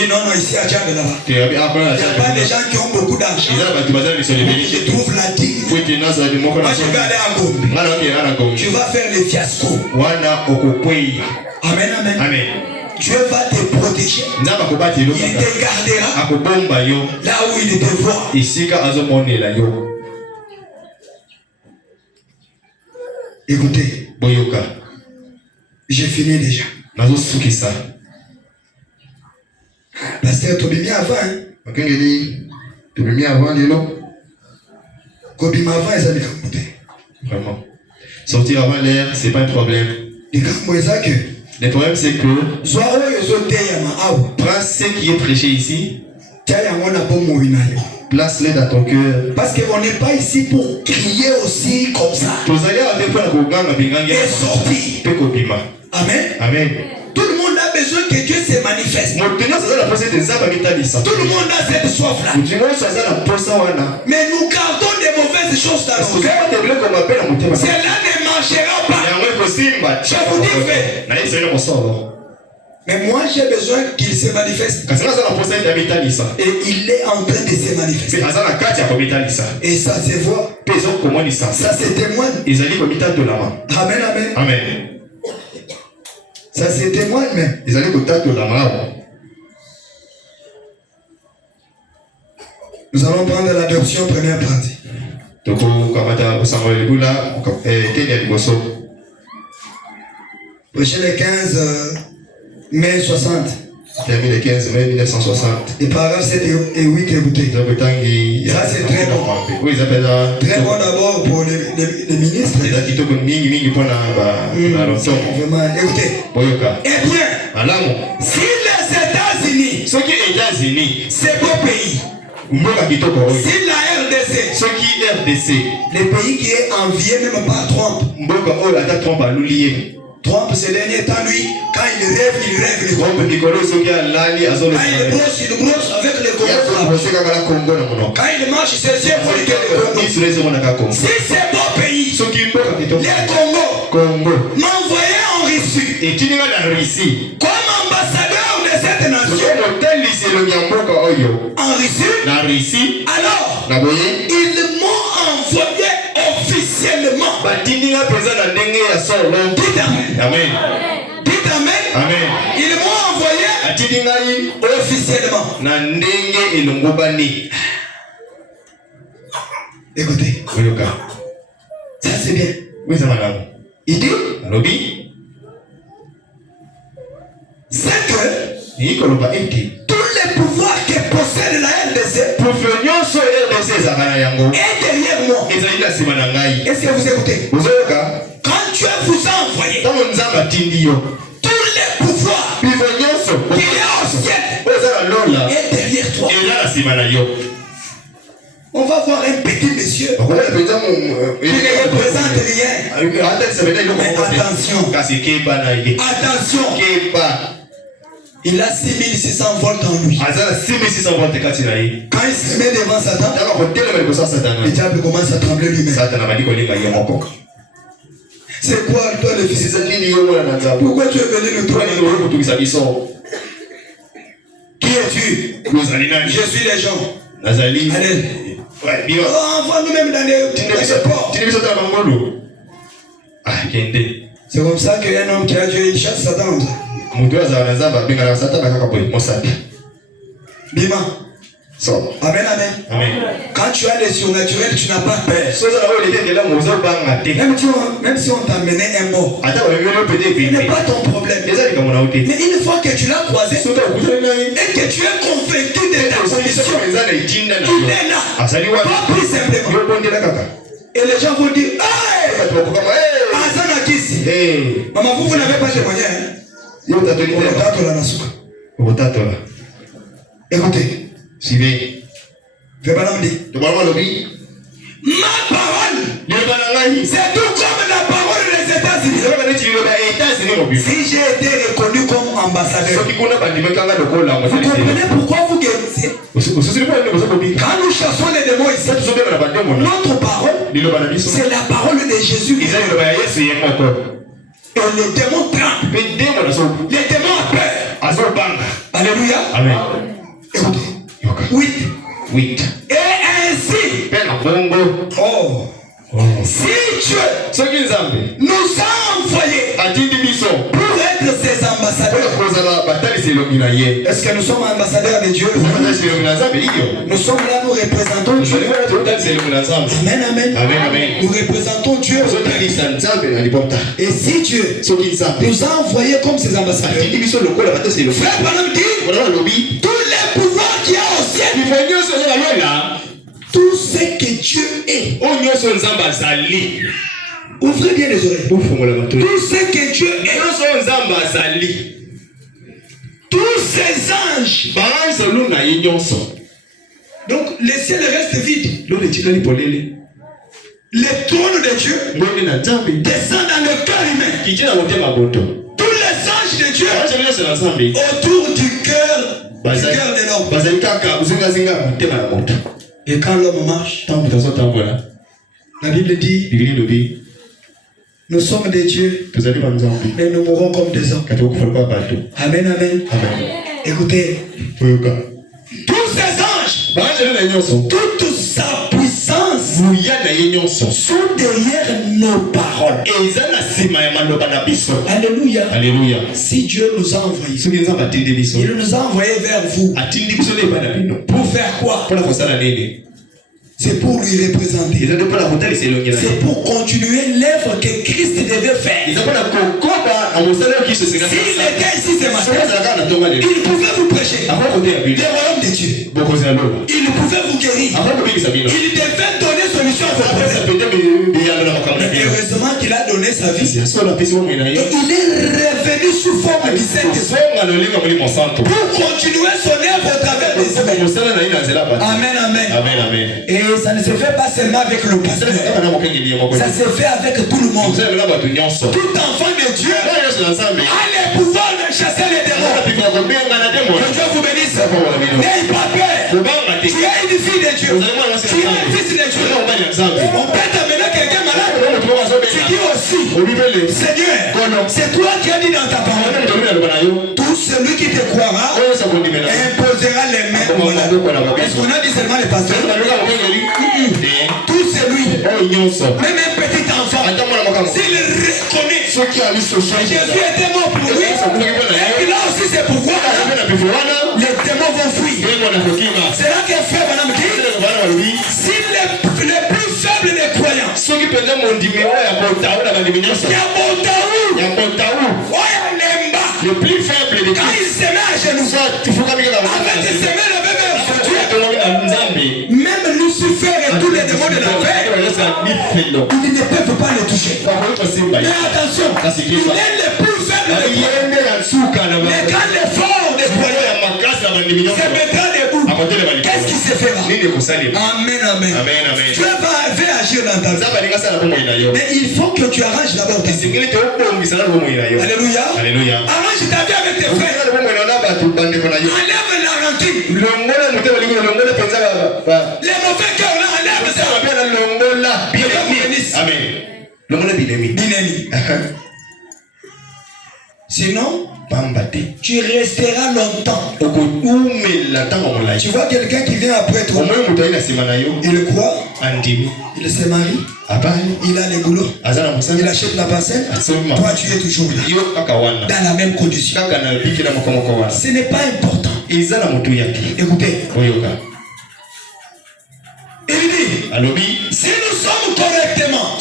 non, ici à Tchad là. Il n'y a pas des gens qui ont beaucoup d'argent. Qui trouvent la digue. Moi je vais aller à Gombe. Tu vas faire les fiascos. Amen, amen. Dieu va te protéger. Il te gardera là où il te voit. Écoutez, j'ai fini déjà. Pasteur, tu m'as mis avant. Tu m'as mis avant, vraiment. Sortir avant l'heure, c'est pas un problème. Le problème c'est que prends ce qui est prêché ici, place-le dans ton cœur. Parce qu'on n'est pas ici pour crier aussi comme ça. Et sortir. Amen. Amen. Tout le monde a besoin que Dieu se manifeste. Tout le monde a cette soif là. Mais nous gardons des mauvaises choses dans nos cœurs, cela ne marchera pas. Je vous dis vrai. Mais moi j'ai besoin qu'il se manifeste. Et il est en train de se manifester. Et ça se voit. Ça se témoigne. Amen, amen. Amen. Ça se témoigne même. Nous allons prendre l'adoption première partie. Prêcher le 15 mai 60. Le 15 mai 1960. Les paragraphes 7 et 8 écoutez. Ça c'est très bon. Très bon d'abord pour les ministres. Vraiment, écoutez. Eh bien, si les États-Unis, c'est beau pays. Si la RDC, le pays qui est envié même par Trump. Trump ces derniers temps, lui, quand il rêve. Quand il brosse avec le Congo. Quand il marche, c'est le ciel pour le Congo. Si c'est beau pays, les Congo m'envoyaient en Russie comme ambassadeur de cette nation. En Russie, alors ils m'ont envoyé officiellement. Dites amen. Amen. Dites amen. Amen. Ils m'ont envoyé officiellement. Écoutez. Ça c'est bien. Il dit c'est que tous les pouvoirs que possède la RDC est derrière moi. Est-ce que vous écoutez? Quand Dieu vous a envoyé, tous les pouvoirs qu'il y a au ciel est derrière toi. On va voir un petit monsieur qui ne représente rien. Mais attention. Il a 6600 volts en lui. Quand il se met devant Satan, le diable commence à trembler lui-même. C'est quoi toi le fils? Pourquoi tu es venu nous trouver? Qui es-tu? Je suis les gens. Allez. Envoie nous-mêmes dans les ports. C'est comme ça qu'un homme qui a Dieu, il chasse Satan. Bima. Amen, amen. Quand tu as les surnaturels, tu n'as pas peur. Même si on t'a mené un mort, ce n'est pas ton problème. Mais une fois que tu l'as croisé et que tu es convaincu de ta condition, il est là. Pas plus simplement. Et les gens vont dire, hey! Maman, vous n'avez pas témoigné. Écoutez. Suivez. Ma parole, c'est tout comme la parole des États-Unis. Si j'ai été reconnu comme ambassadeur, vous comprenez pourquoi vous guérissez? Quand nous chassons les démons ici, notre parole, c'est la parole de Jésus. Et les démons tremblent. Les démons ont peur. Alléluia. Amen. Écoutez. 8. Et ainsi, si Dieu nous a envoyés pour être ses ambassadeurs, est-ce que nous sommes ambassadeurs de Dieu? Nous sommes là, nous représentons Dieu. Amen, amen. Nous représentons Dieu. Et si Dieu nous a envoyés comme ses ambassadeurs, frère Branham dit, tous les pouvoirs qu'il y a au ciel, tout ce que Dieu est, ouvrez bien les oreilles. Tout ce que Dieu est, tous ces anges. Donc le ciel reste vide. Le trône de Dieu descend dans le cœur humain. Tous les anges de Dieu autour du cœur de l'homme. Et quand l'homme marche, La Bible dit, nous sommes des dieux et nous mourrons comme des hommes. Amen, amen. Écoutez, tous ces anges, toute sa puissance sont derrière nos paroles. Alléluia. Alléluia. Si Dieu nous a envoyés, il nous a envoyés vers vous. Pour faire quoi? C'est pour lui représenter. C'est pour continuer l'œuvre que Christ devait faire. S'il était ici ce matin, il pouvait vous prêcher le royaume de Dieu. Il pouvait vous guérir. Il devait donner solution à vos problèmes. Heureusement qu'il a donné sa vie. Et il est revenu sous forme du Saint-Esprit pour continuer son œuvre au travers des humains. Amen, amen. Et ça ne se fait pas seulement avec le pasteur. Ça se fait avec tout le monde. Tout enfant de Dieu a le pouvoir de chasser les démons. Que Dieu vous bénisse. N'ayez pas peur. Tu es une fille de Dieu. Tu es un fils de Dieu. On peut t'amener quelqu'un malade. Tu dis aussi, Seigneur, c'est toi qui as dit dans ta parole, tout celui qui te croira imposera les mains au malade. Est-ce qu'on a dit seulement les pasteurs? Tout celui, même un petit enfant, s'il reconnaît Jésus était mort pour lui, et là aussi c'est pourquoi les démons vont fuir. C'est là que frère Madame dit, si les plus faibles des croyants, le plus faible des quand il se met à genoux, même Lucifer et tous les démons de l'enfer, ils ne peuvent pas le toucher. Mais attention, il est le plus faible des croyants. Mais quand l'effort des croyants se mettra debout, qu'est-ce qui se fera? Amen, amen. Dieu va agir dans ta vie. Mais il faut que tu arranges d'abord ta vie. Alléluia. Arrange ta vie avec tes frères. Enlève la rancune. Les mauvais cœurs là, enlève ça. Amen. Binemi. Sinon, tu resteras longtemps. Tu vois quelqu'un qui vient après toi, il croit, il se marie, il a les boulots, il achète la parcelle, toi tu es toujours là, dans la même condition. Ce n'est pas important. Écoutez, il dit, si nous sommes correctement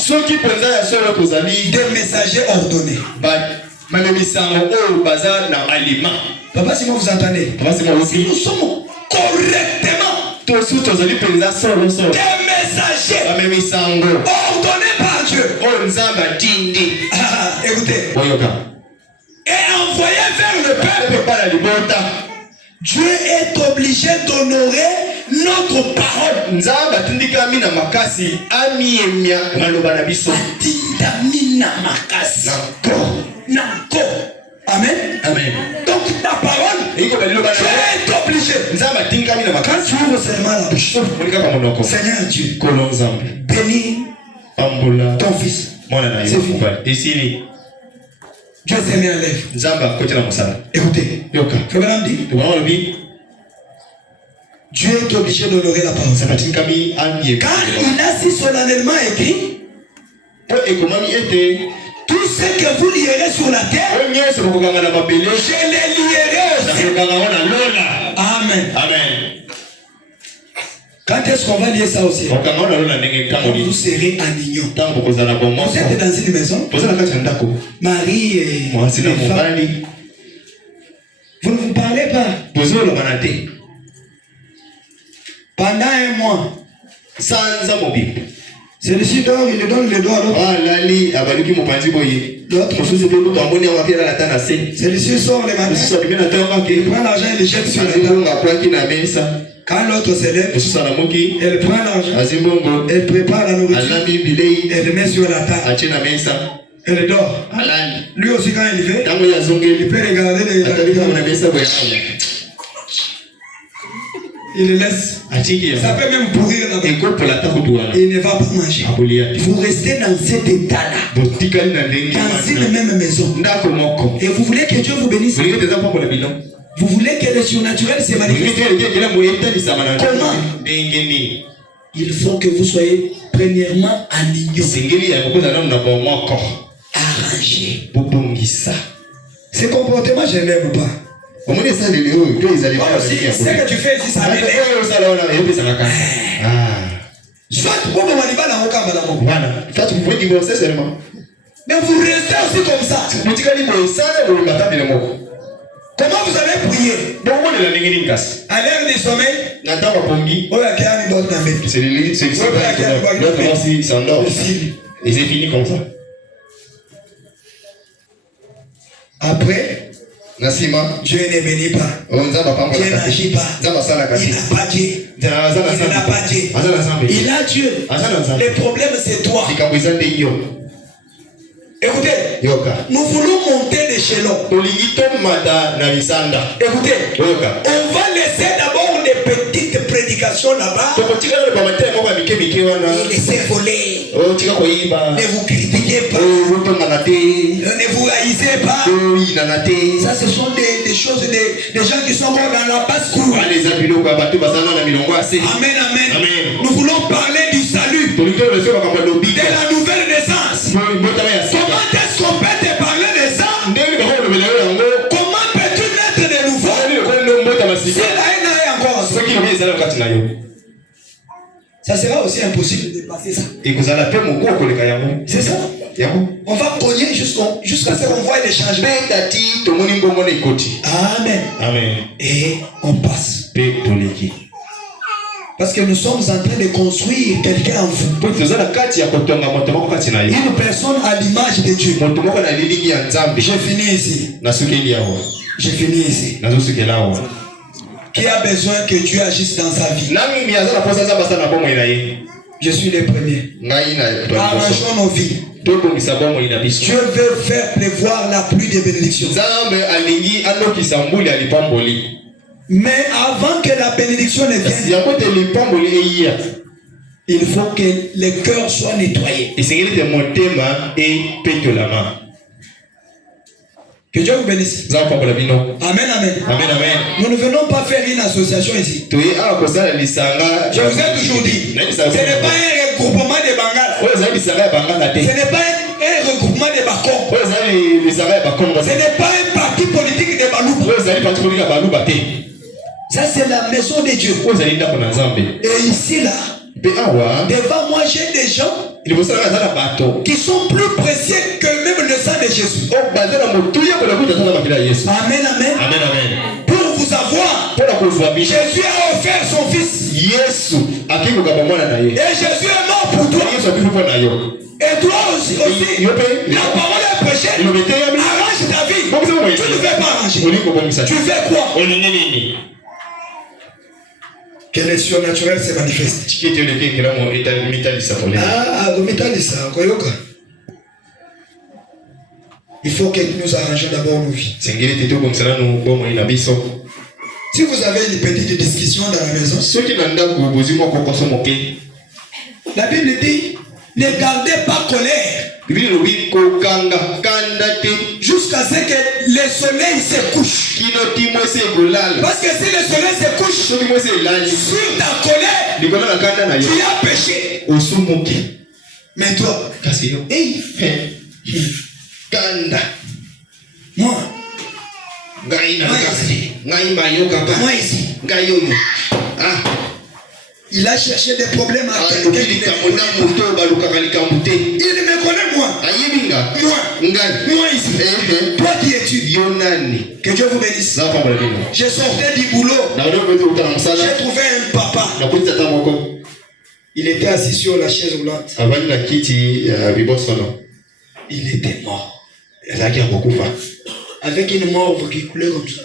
des messagers ordonnés. Papa, si vous entendez, si nous sommes correctement des messagers ordonnés par Dieu, écoutez, et envoyés vers le peuple, Dieu est obligé d'honorer notre parole. Amen. Donc ta parole, tu es obligé. Quand tu ouvres seulement la bouche, Seigneur Dieu, bénis ton fils. C'est fini. Dieu s'est mis à l'œuvre. Écoutez, que madame dit, Dieu est obligé d'honorer la parole. Quand il a si solennellement écrit, tout ce que vous lierez sur la terre, je les lierai aussi. Amen. Quand est-ce qu'on va lier ça aussi? Quand vous serez en union. Vous êtes dans une maison, Marie et les femmes, vous ne vous parlez pas. Pendant un mois, celui-ci dort, il donne le doigt à l'autre. Celui-ci sort le matin, il prend l'argent et le jette sur la table. Quand l'autre se lève, elle prend l'argent, elle prépare la nourriture, elle le met sur la table, elle dort. Lui aussi quand il fait, il peut regarder les... Il le laisse. Ça peut même pourrir là-bas. Il ne va pas manger. Vous restez dans cet état-là. Dans une même maison. Et vous voulez que Dieu vous bénisse. Vous voulez que le surnaturel se manifeste. Comment? Il faut que vous soyez premièrement en union. Arrangé. Ce comportement, je ne l'aime pas. Moi aussi, ce que tu fais ici, ça m'énerve. Soit pour me manipuler dans mon camp, voilà. Tu pouvais divorcer seulement. Mais vous restez aussi comme ça. Comment vous avez prié? À l'heure du sommeil. C'est s'endort. Et c'est fini comme ça. Après, Dieu ne bénit pas. Dieu n'agit pas. Il n'a pas Dieu. Il n'a pas Dieu. Il a Dieu. Le problème, c'est toi. Écoutez, nous voulons monter l'échelon. Écoutez, on va laisser d'abord des petites prédications là-bas. Laissez voler. Ne vous critiquez pas. Ne vous haïssez pas. Ça, ce sont des choses, des gens qui sont morts dans la basse-cour. Amen, amen. Nous voulons parler du salut, de la nouvelle naissance. Comment est-ce qu'on peut te parler de ça? Comment peux-tu naître de nouveau? C'est la haine encore. Ça sera aussi impossible de passer ça. C'est ça. On va cogner jusqu'à ce qu'on voit les changements. Amen. Amen. Et on passe. Parce que nous sommes en train de construire quelqu'un en vous. Une personne à l'image de Dieu. J'ai fini ici. J'ai fini ici. Qui a besoin que Dieu agisse dans sa vie? Je suis le premier. Arrangeons nos vies. Dieu veut faire pleuvoir la pluie de bénédiction. Mais avant que la bénédiction ne vienne, il faut que le cœur soit nettoyé. Que Dieu vous bénisse. Amen, amen. Nous ne venons pas faire une association ici. Je vous ai toujours dit, ce n'est pas un regroupement de Bangala. Ce n'est pas un regroupement de Bakon. Ce n'est pas un parti politique de Balouba. Ça, c'est la maison de Dieu. Et ici, là, devant moi, j'ai des gens qui sont plus précieux que même le sang de Jésus. Amen, amen. Pour vous avoir, Jésus a offert son fils. Et Jésus est mort pour toi. Et toi aussi, la parole est prêchée. Arrange ta vie. Tu ne fais pas arranger. Tu fais quoi? Que le surnaturel se manifeste. Il faut que nous arrangions d'abord nos vies. Si vous avez une petite discussion dans la maison, la Bible dit, ne gardez pas colère jusqu'à ce que le soleil se couche. Parce que si le soleil se couche sur ta colère, tu as péché. Mais toi, moi ici, il a cherché des problèmes à quelqu'un. Il me connaît moi. Moi ici. Toi qui es-tu? Que Dieu vous bénisse. Je sortais du boulot. J'ai trouvé un papa. Il était assis sur la chaise roulante. Il était mort. Avec une morve qui coulait comme ça.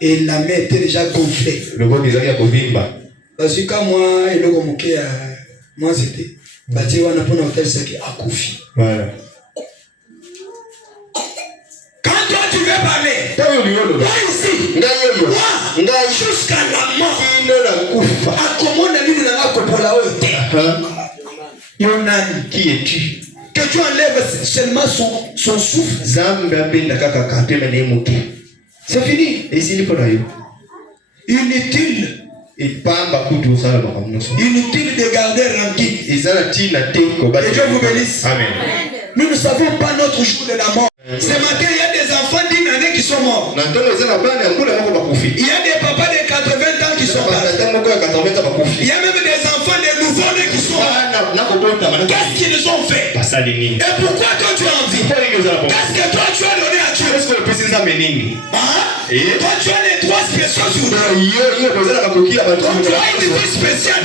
Et la main était déjà gonflée. Parce que quand moi, moi c'était. Moi ici, moi, jusqu'à la mort, qui es-tu? Que tu enlèves seulement son souffle. C'est fini. Inutile. Inutile de garder rancune. Et Dieu vous bénisse. Amen. Nous ne savons pas notre jour de la mort. Ce matin, il y a des enfants d'une année qui sont morts. Il y a des papas de 80 ans qui sont morts. Il y a même des enfants de nouveau-nés qui sont morts. Qu'est-ce qu'ils nous ont fait? Et pourquoi toi tu as envie? Qu'est-ce que toi tu as donné à Dieu? Toi tu as les droits spéciaux sur Dieu. Toi tu as une vie spéciale.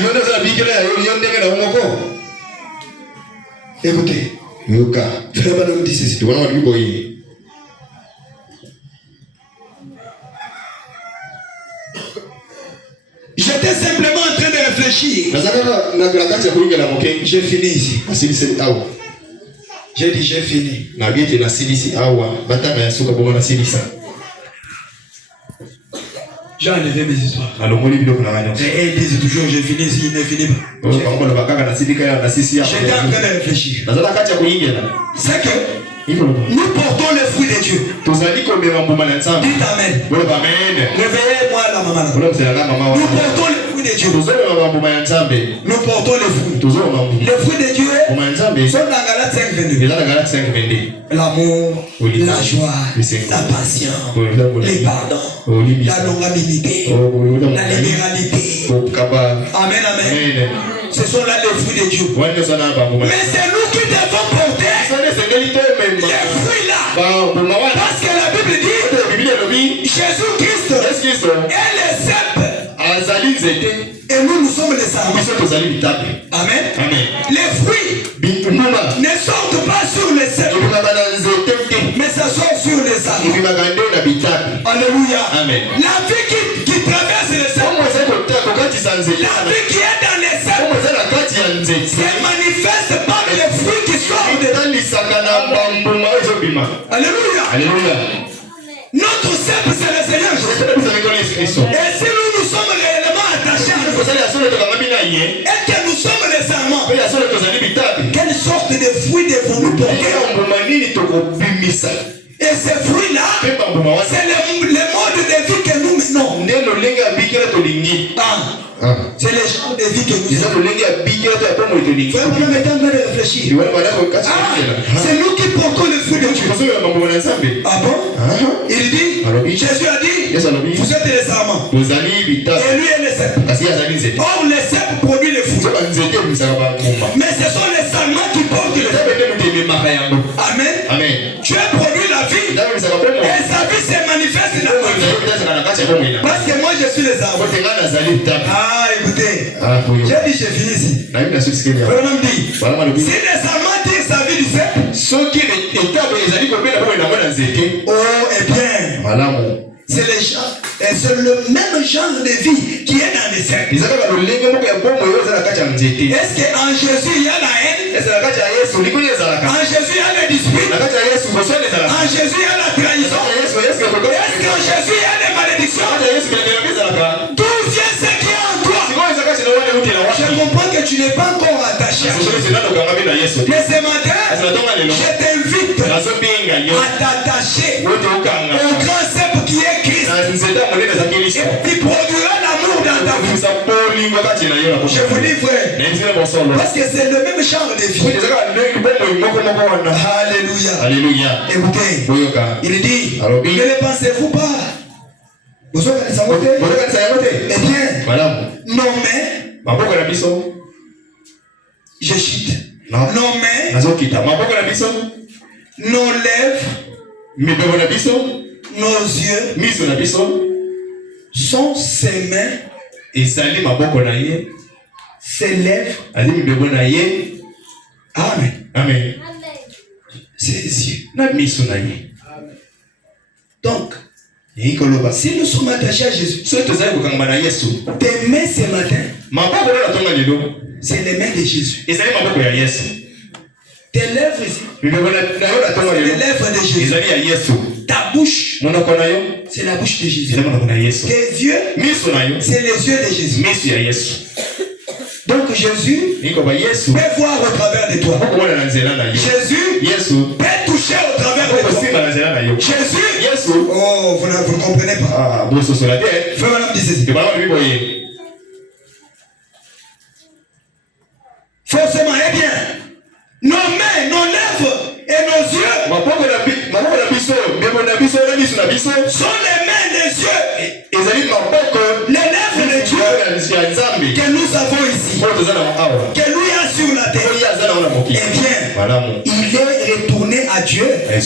Écoutez. Frère Madame dit ceci. J'étais simplement en train de réfléchir. J'ai fini ici. J'ai dit j'ai fini. J'ai enlevé mes histoires. Et ils disent toujours j'ai fini ici, il ne finit pas. J'étais en train de réfléchir. C'est que nous portons le fruit de Dieu. Dites amen. Réveillez-moi la maman. Nous portons le fruit de Dieu. Nous portons le fruit. Le fruit de Dieu sont dans Galates 5:22. L'amour, la joie, la patience, les pardons, la longanimité, la libéralité. Amen, amen. Ce sont là les fruits de Dieu. Mais c'est nous qui devons porter les fruits là. Parce que la Bible dit Jésus-Christ est le cep. Et nous sommes les sarments. Amen. Les fruits ne sortent pas sur les cep, mais ça sort sur les arbres. Alléluia. Amen. La vie qui traverse les cep, la vie qui est dans les cep, se manifeste par les fruits qui sortent de. Alléluia. Notre cep, c'est le Seigneur Jésus. Et si nous sommes réellement attachés à nous, et que nous sommes les serments, quelle sorte de fruits devons-nous porter? Et ces fruits-là, c'est le mode de vie que nous menons. C'est le genre de vie que nous menons. Vraiment, mettez en train de réfléchir. C'est nous qui portons le fruit de Dieu. Ah bon? Il dit, Jésus a dit, vous êtes les serments. Et lui est le cep. Or, le cep produit le fruit. Mais ce sont les serments qui portent le fruit. Amen. Dieu produit la vie. Et sa vie se manifeste dans ma vie. Parce que moi je suis les arbres. Ah, écoutez. J'ai dit j'ai fini ici. Vraiment dit. Si les serments tirent sa vie du cep. Oh, eh bien. C'est le même genre de vie qui est dans les cep. Est-ce qu'en Jésus il y a la haine? En Jésus il y a le dispute? En Jésus il y a la trahison? Est-ce qu'en Jésus il y a des malédictions? D'où vient ce qui est en toi? Je comprends que tu n'es pas encore attaché à Jésus. Mais ce matin, je t'invite à t'attacher au grand cep qui est Christ. Il produira l'amour dans ta vie. Je vous dis frère, parce que c'est le même genre de vie. Alléluia. Écoutez, il dit, ne le pensez-vous pas? Eh bien, nos mains, je chute. Nos mains, nos lèvres, nos yeux sont ses mains, ses lèvres. Amen. Ses yeux. Donc, si nous sommes attachés à Jésus, tes mains ce matin, c'est les mains de Jésus. Tes lèvres ici, c'est les lèvres de Jésus. Ta bouche, c'est la bouche de Jésus. Tes yeux, c'est les yeux de Jésus. Donc Jésus peut voir au travers de toi. Jésus peut toucher au travers de toi. Jésus, oh, vous ne comprenez pas. Frère Madame dit ceci. Forcément, eh bien, nos mains, nos lèvres et nos yeux sont les mains des yeux, les lèvres des dieux que nous avons ici, que lui a sur la terre. Eh bien, il est retourné à Dieu et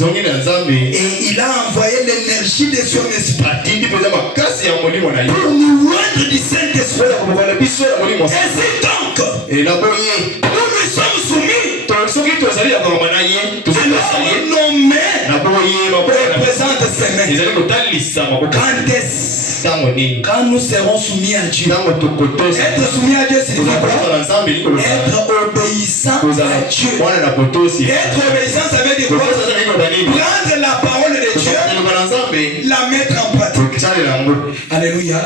il a envoyé l'énergie de son esprit pour nous rendre du Saint-Esprit. Et c'est donc, nous nous sommes soumis. Alors nos mains représentent ses mains. Quand nous serons soumis à Dieu, être soumis à Dieu, c'est être obéissant à Dieu. Être obéissant, ça veut dire quoi? Prendre la parole de Dieu, la mettre en pratique. Alléluia.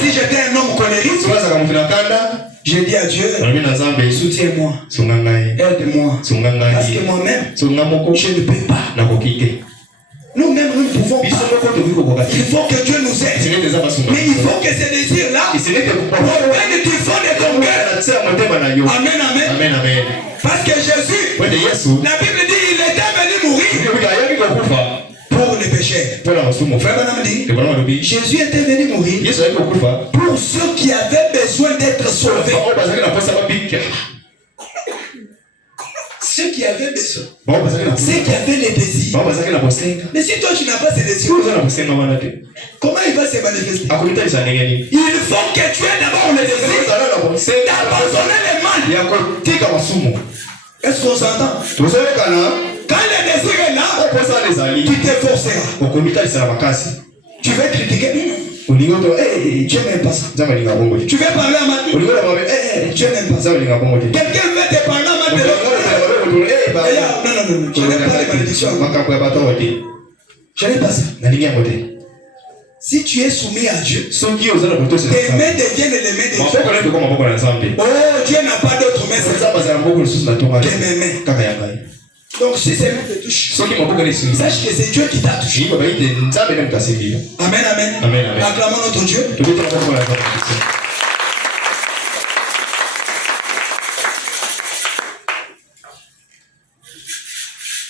Si j'étais un homme colérique, je dis à Dieu, soutiens-moi, aide-moi, parce que moi-même, je ne peux pas. Nous-mêmes, nous pouvons pas. Il faut que Dieu nous aide. Mais il faut que ces désirs-là proviennent du fond de ton cœur. Amen, amen. Parce que Jésus, la Bible dit, il était venu mourir pour les péchés. Frère Madame dit, Jésus était venu mourir pour ceux qui avaient besoin d'être sauvés. Ceux qui avaient besoin, ceux qui avaient les désirs. Mais si toi tu n'as pas ces désirs, comment il va se manifester? Il faut que tu aies d'abord le désir, c'est d'abandonner les mal. Est-ce qu'on s'entend? Quand le désir est là, tu t'efforceras. Tu veux critiquer? Dieu n'aime pas ça. Tu veux parler à ma Dieu n'aime pas ça. Quelqu'un veut te parler à ma non, je n'aime pas les malédictions. Je n'aime pas ça. Si tu es soumis à Dieu, tes mains deviennent les mains de Dieu. Oh, Dieu n'a pas d'autre main que mes mains. Donc si ces mains te touchent, sache que c'est Dieu qui t'a touché. Amen, amen. Acclamons notre Dieu.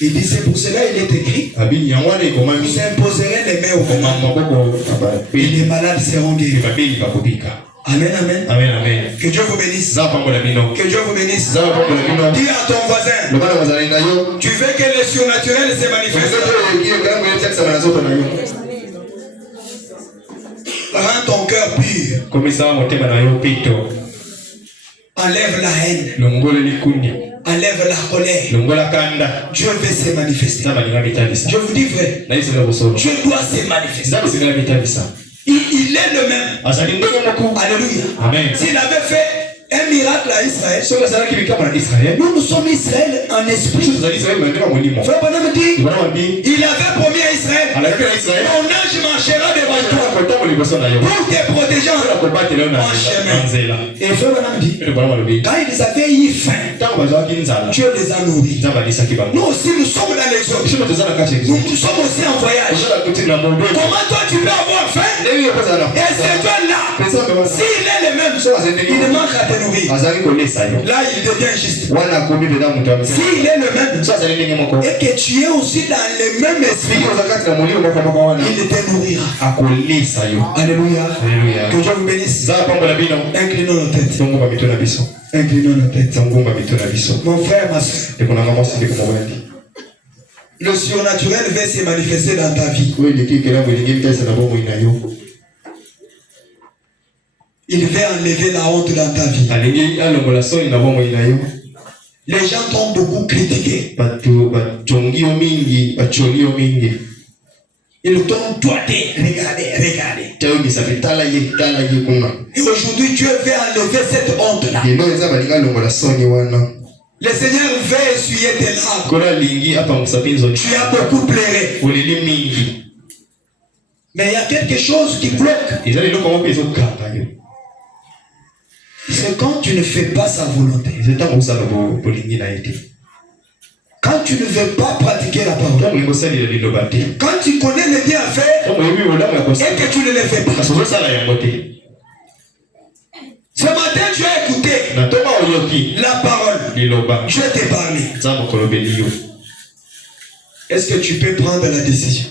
Il dit c'est pour cela il est écrit, vous imposerez les mains aux malades et les malades seront guéris. Amen, amen. Que Dieu vous bénisse. Que Dieu vous bénisse. Dis à ton voisin, tu veux que le surnaturel se manifeste. Rends ton cœur pur. Enlève la haine. Enlève la colère. Dieu veut se manifester. Je vous dis vrai, Dieu doit se manifester. Il est le même. Alléluia. Amen. S'il avait fait un miracle à Israël, nous sommes Israël en esprit. Frère Branham dit, il avait promis à Israël, mon ange marchera devant toi pour te protéger en chemin. Et Frère Branham dit, quand ils avaient eu faim, Dieu les a nourris. Nous aussi nous sommes dans l'exode. Nous sommes aussi en voyage. Comment toi tu peux avoir faim? Et c'est Dieu là, s'il est le même, il ne manque à te nourrir. Là il devient juste. S'il est le même et que tu es aussi dans le même esprit, il te nourrira. Alléluia. Que Dieu vous bénisse. Inclinons nos têtes. Inclinons nos têtes. Mon frère, ma soeur, le surnaturel va se manifester dans ta vie. Il va enlever la honte dans ta vie. Les gens t'ont beaucoup critiqué. Ils t'ont doigté. Regardez. Et aujourd'hui, Dieu veut enlever cette honte-là. Le Seigneur veut essuyer tes larmes. Tu as beaucoup pleuré. Mais il y a quelque chose qui bloque. C'est quand tu ne fais pas sa volonté. Quand tu ne veux pas pratiquer la parole. Quand tu connais les bienfaits et que tu ne les fais pas. Ce matin, tu as écouté la parole. Je t'ai parlé. Est-ce que tu peux prendre la décision?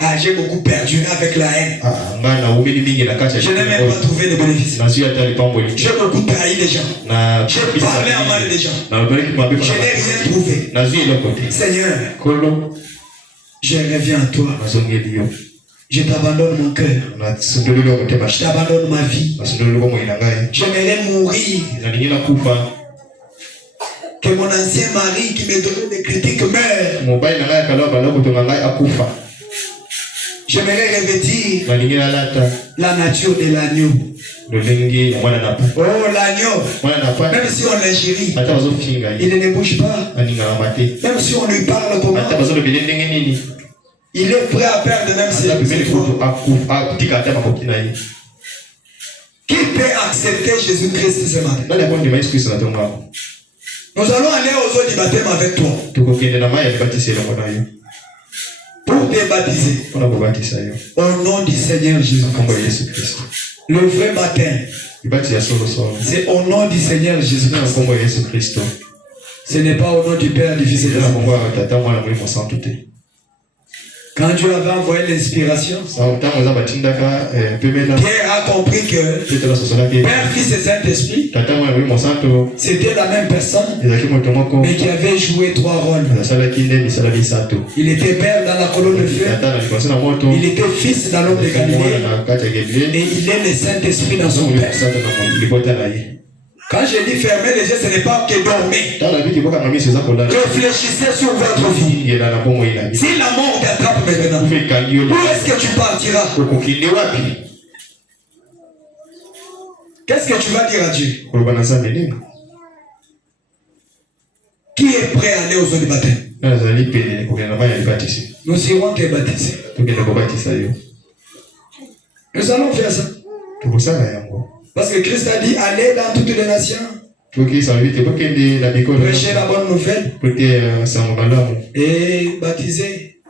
Ah, j'ai beaucoup perdu avec la haine. Je n'ai même pas trouvé de bénéfices. J'ai beaucoup trahi les gens. J'ai parlé à mal des gens. Je n'ai rien trouvé. Seigneur, je reviens à toi. Je t'abandonne mon cœur. Je t'abandonne ma vie. J'aimerais mourir. Que mon ancien mari qui me donnait des critiques meure. J'aimerais revêtir la nature de l'agneau. Oh, l'agneau. Même si on l'ingérie, il ne bouge pas. Même si on lui parle comment, il est prêt à perdre même ses fois. Qui peut accepter Jésus-Christ ce matin? Nous allons aller aux eaux du baptême avec toi. Pour te baptiser. Au nom du Seigneur Jésus-Christ. Le vrai baptême. C'est au nom du Seigneur Jésus-Christ. Ce n'est pas au nom du Père, du Fils et de l'Esprit. Quand Dieu avait envoyé l'inspiration, Pierre a compris que Père, Fils et Saint-Esprit, c'était la même personne, mais qui avait joué 3 rôles. Il était Père dans la colonne de feu, il était Fils dans l'homme de Galilée, et il est le Saint-Esprit dans son Père. Quand je dis fermer les yeux, ce n'est pas que dormir. Réfléchissez sur votre vie. Si la mort t'attrape maintenant, où est-ce que tu partiras? Qu'est-ce que tu vas dire à Dieu? Qui est prêt à aller aux eaux du baptême? Nous irons te baptiser. Nous allons faire ça. Parce que Christ a dit, allez dans toutes les nations. Prêcher la bonne nouvelle. Et baptiser.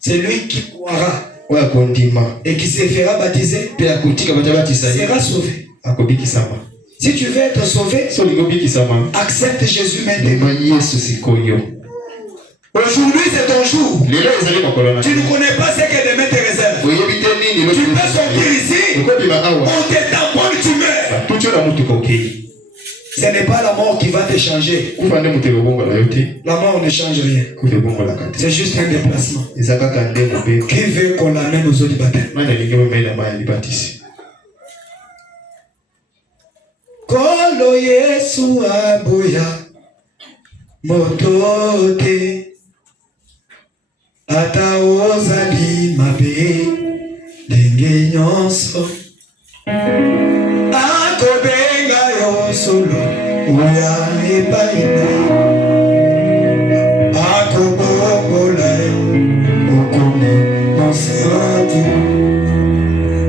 C'est lui qui croira. Et qui se fera baptiser. Sera sauvé. Si tu veux être sauvé, accepte Jésus maintenant. Aujourd'hui c'est ton jour. Tu ne connais pas ce que demain te réserve. Tu peux sortir ici, on te tamponne, tu meurs. Ce n'est pas la mort qui va te changer. La mort ne change rien. C'est juste un déplacement. Qui veut qu'on l'amène aux eaux du baptême? Kolo Yesu aboya motote ata ozali mabe ndenge nyonso akobenga yo solo oya epai akobokola okomi mosatu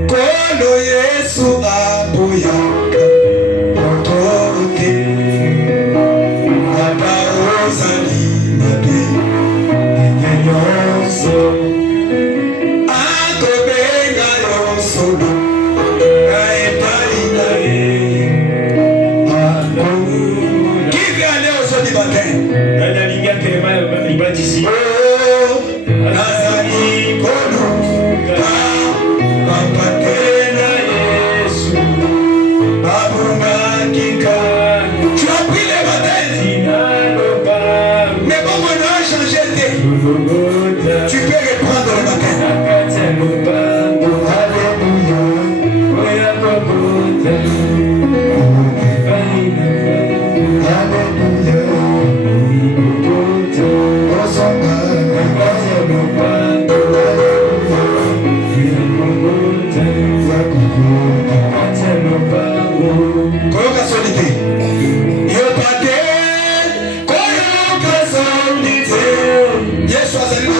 Kolo Yesu aboya motote ata ozali mabe ndenge nyonso akobenga yo solo epai na ye. Qui veut aller aux eaux du baptême? Nazali koluka bapatela Yesu babungakika. Tu as pris le baptême, mais bon, on a changé. Tu peux reprendre le baptême. Koyoka solite. Yopate. Koyoka solite. Yesu azali na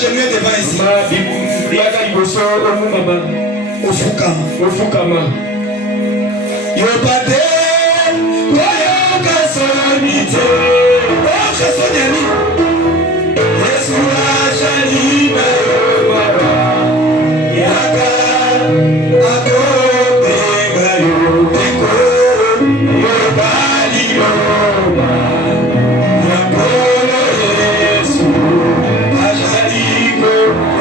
s'agenouiller devant ici. Ofukama. Yopate, koyoka sonite, oka sonyani. Yesu ajalina yobara, yaka akobega yoteko, yobali yoba, yakolo Yesu ajaliko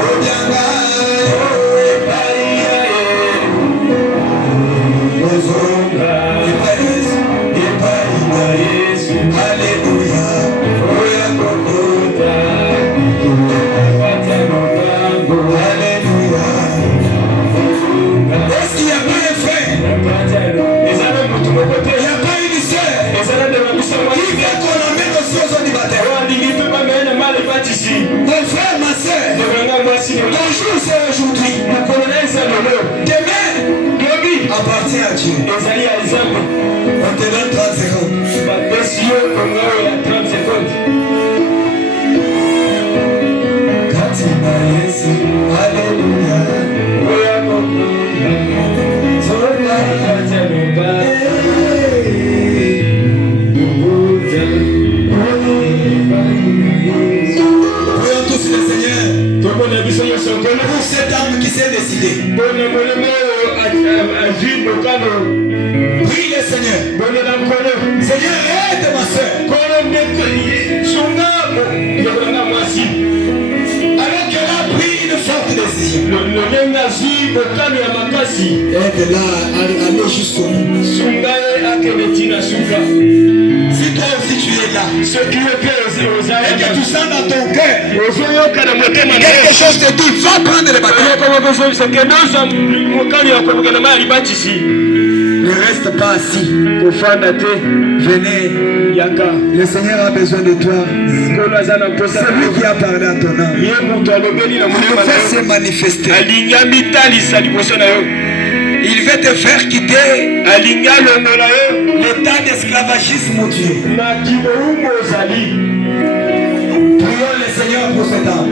obyanga yoepali ya Ozonga, Yesu, Alléluia, Oya Kokota, Alléluia. Est-ce qu'il n'y a pas de frère? Il n'y a pas une sœur qui vient qu'on emmène aussi aux autres du baptême? Mon frère, ma sœur, ton jour c'est aujourd'hui. Demain appartient à Dieu. On te donne 30 secondes. Katina Yesu, Alléluia. Prions tous le Seigneur pour cette âme qui s'est décidée. Prie le Seigneur. Seigneur, aide ma soeur. Alors qu'elle a pris une forte décision. Aide-la à aller jusqu'au bout. Si toi aussi tu es là, et que tu sens dans ton cœur quelque chose te dit, va prendre le baptême. Ne reste pas assis. Venez. Le Seigneur a besoin de toi. C'est lui qui a parlé à ton âme. Il veut se manifester. Il veut te faire quitter l'état d'esclavagisme, mon Dieu. Prions le Seigneur pour cette âme.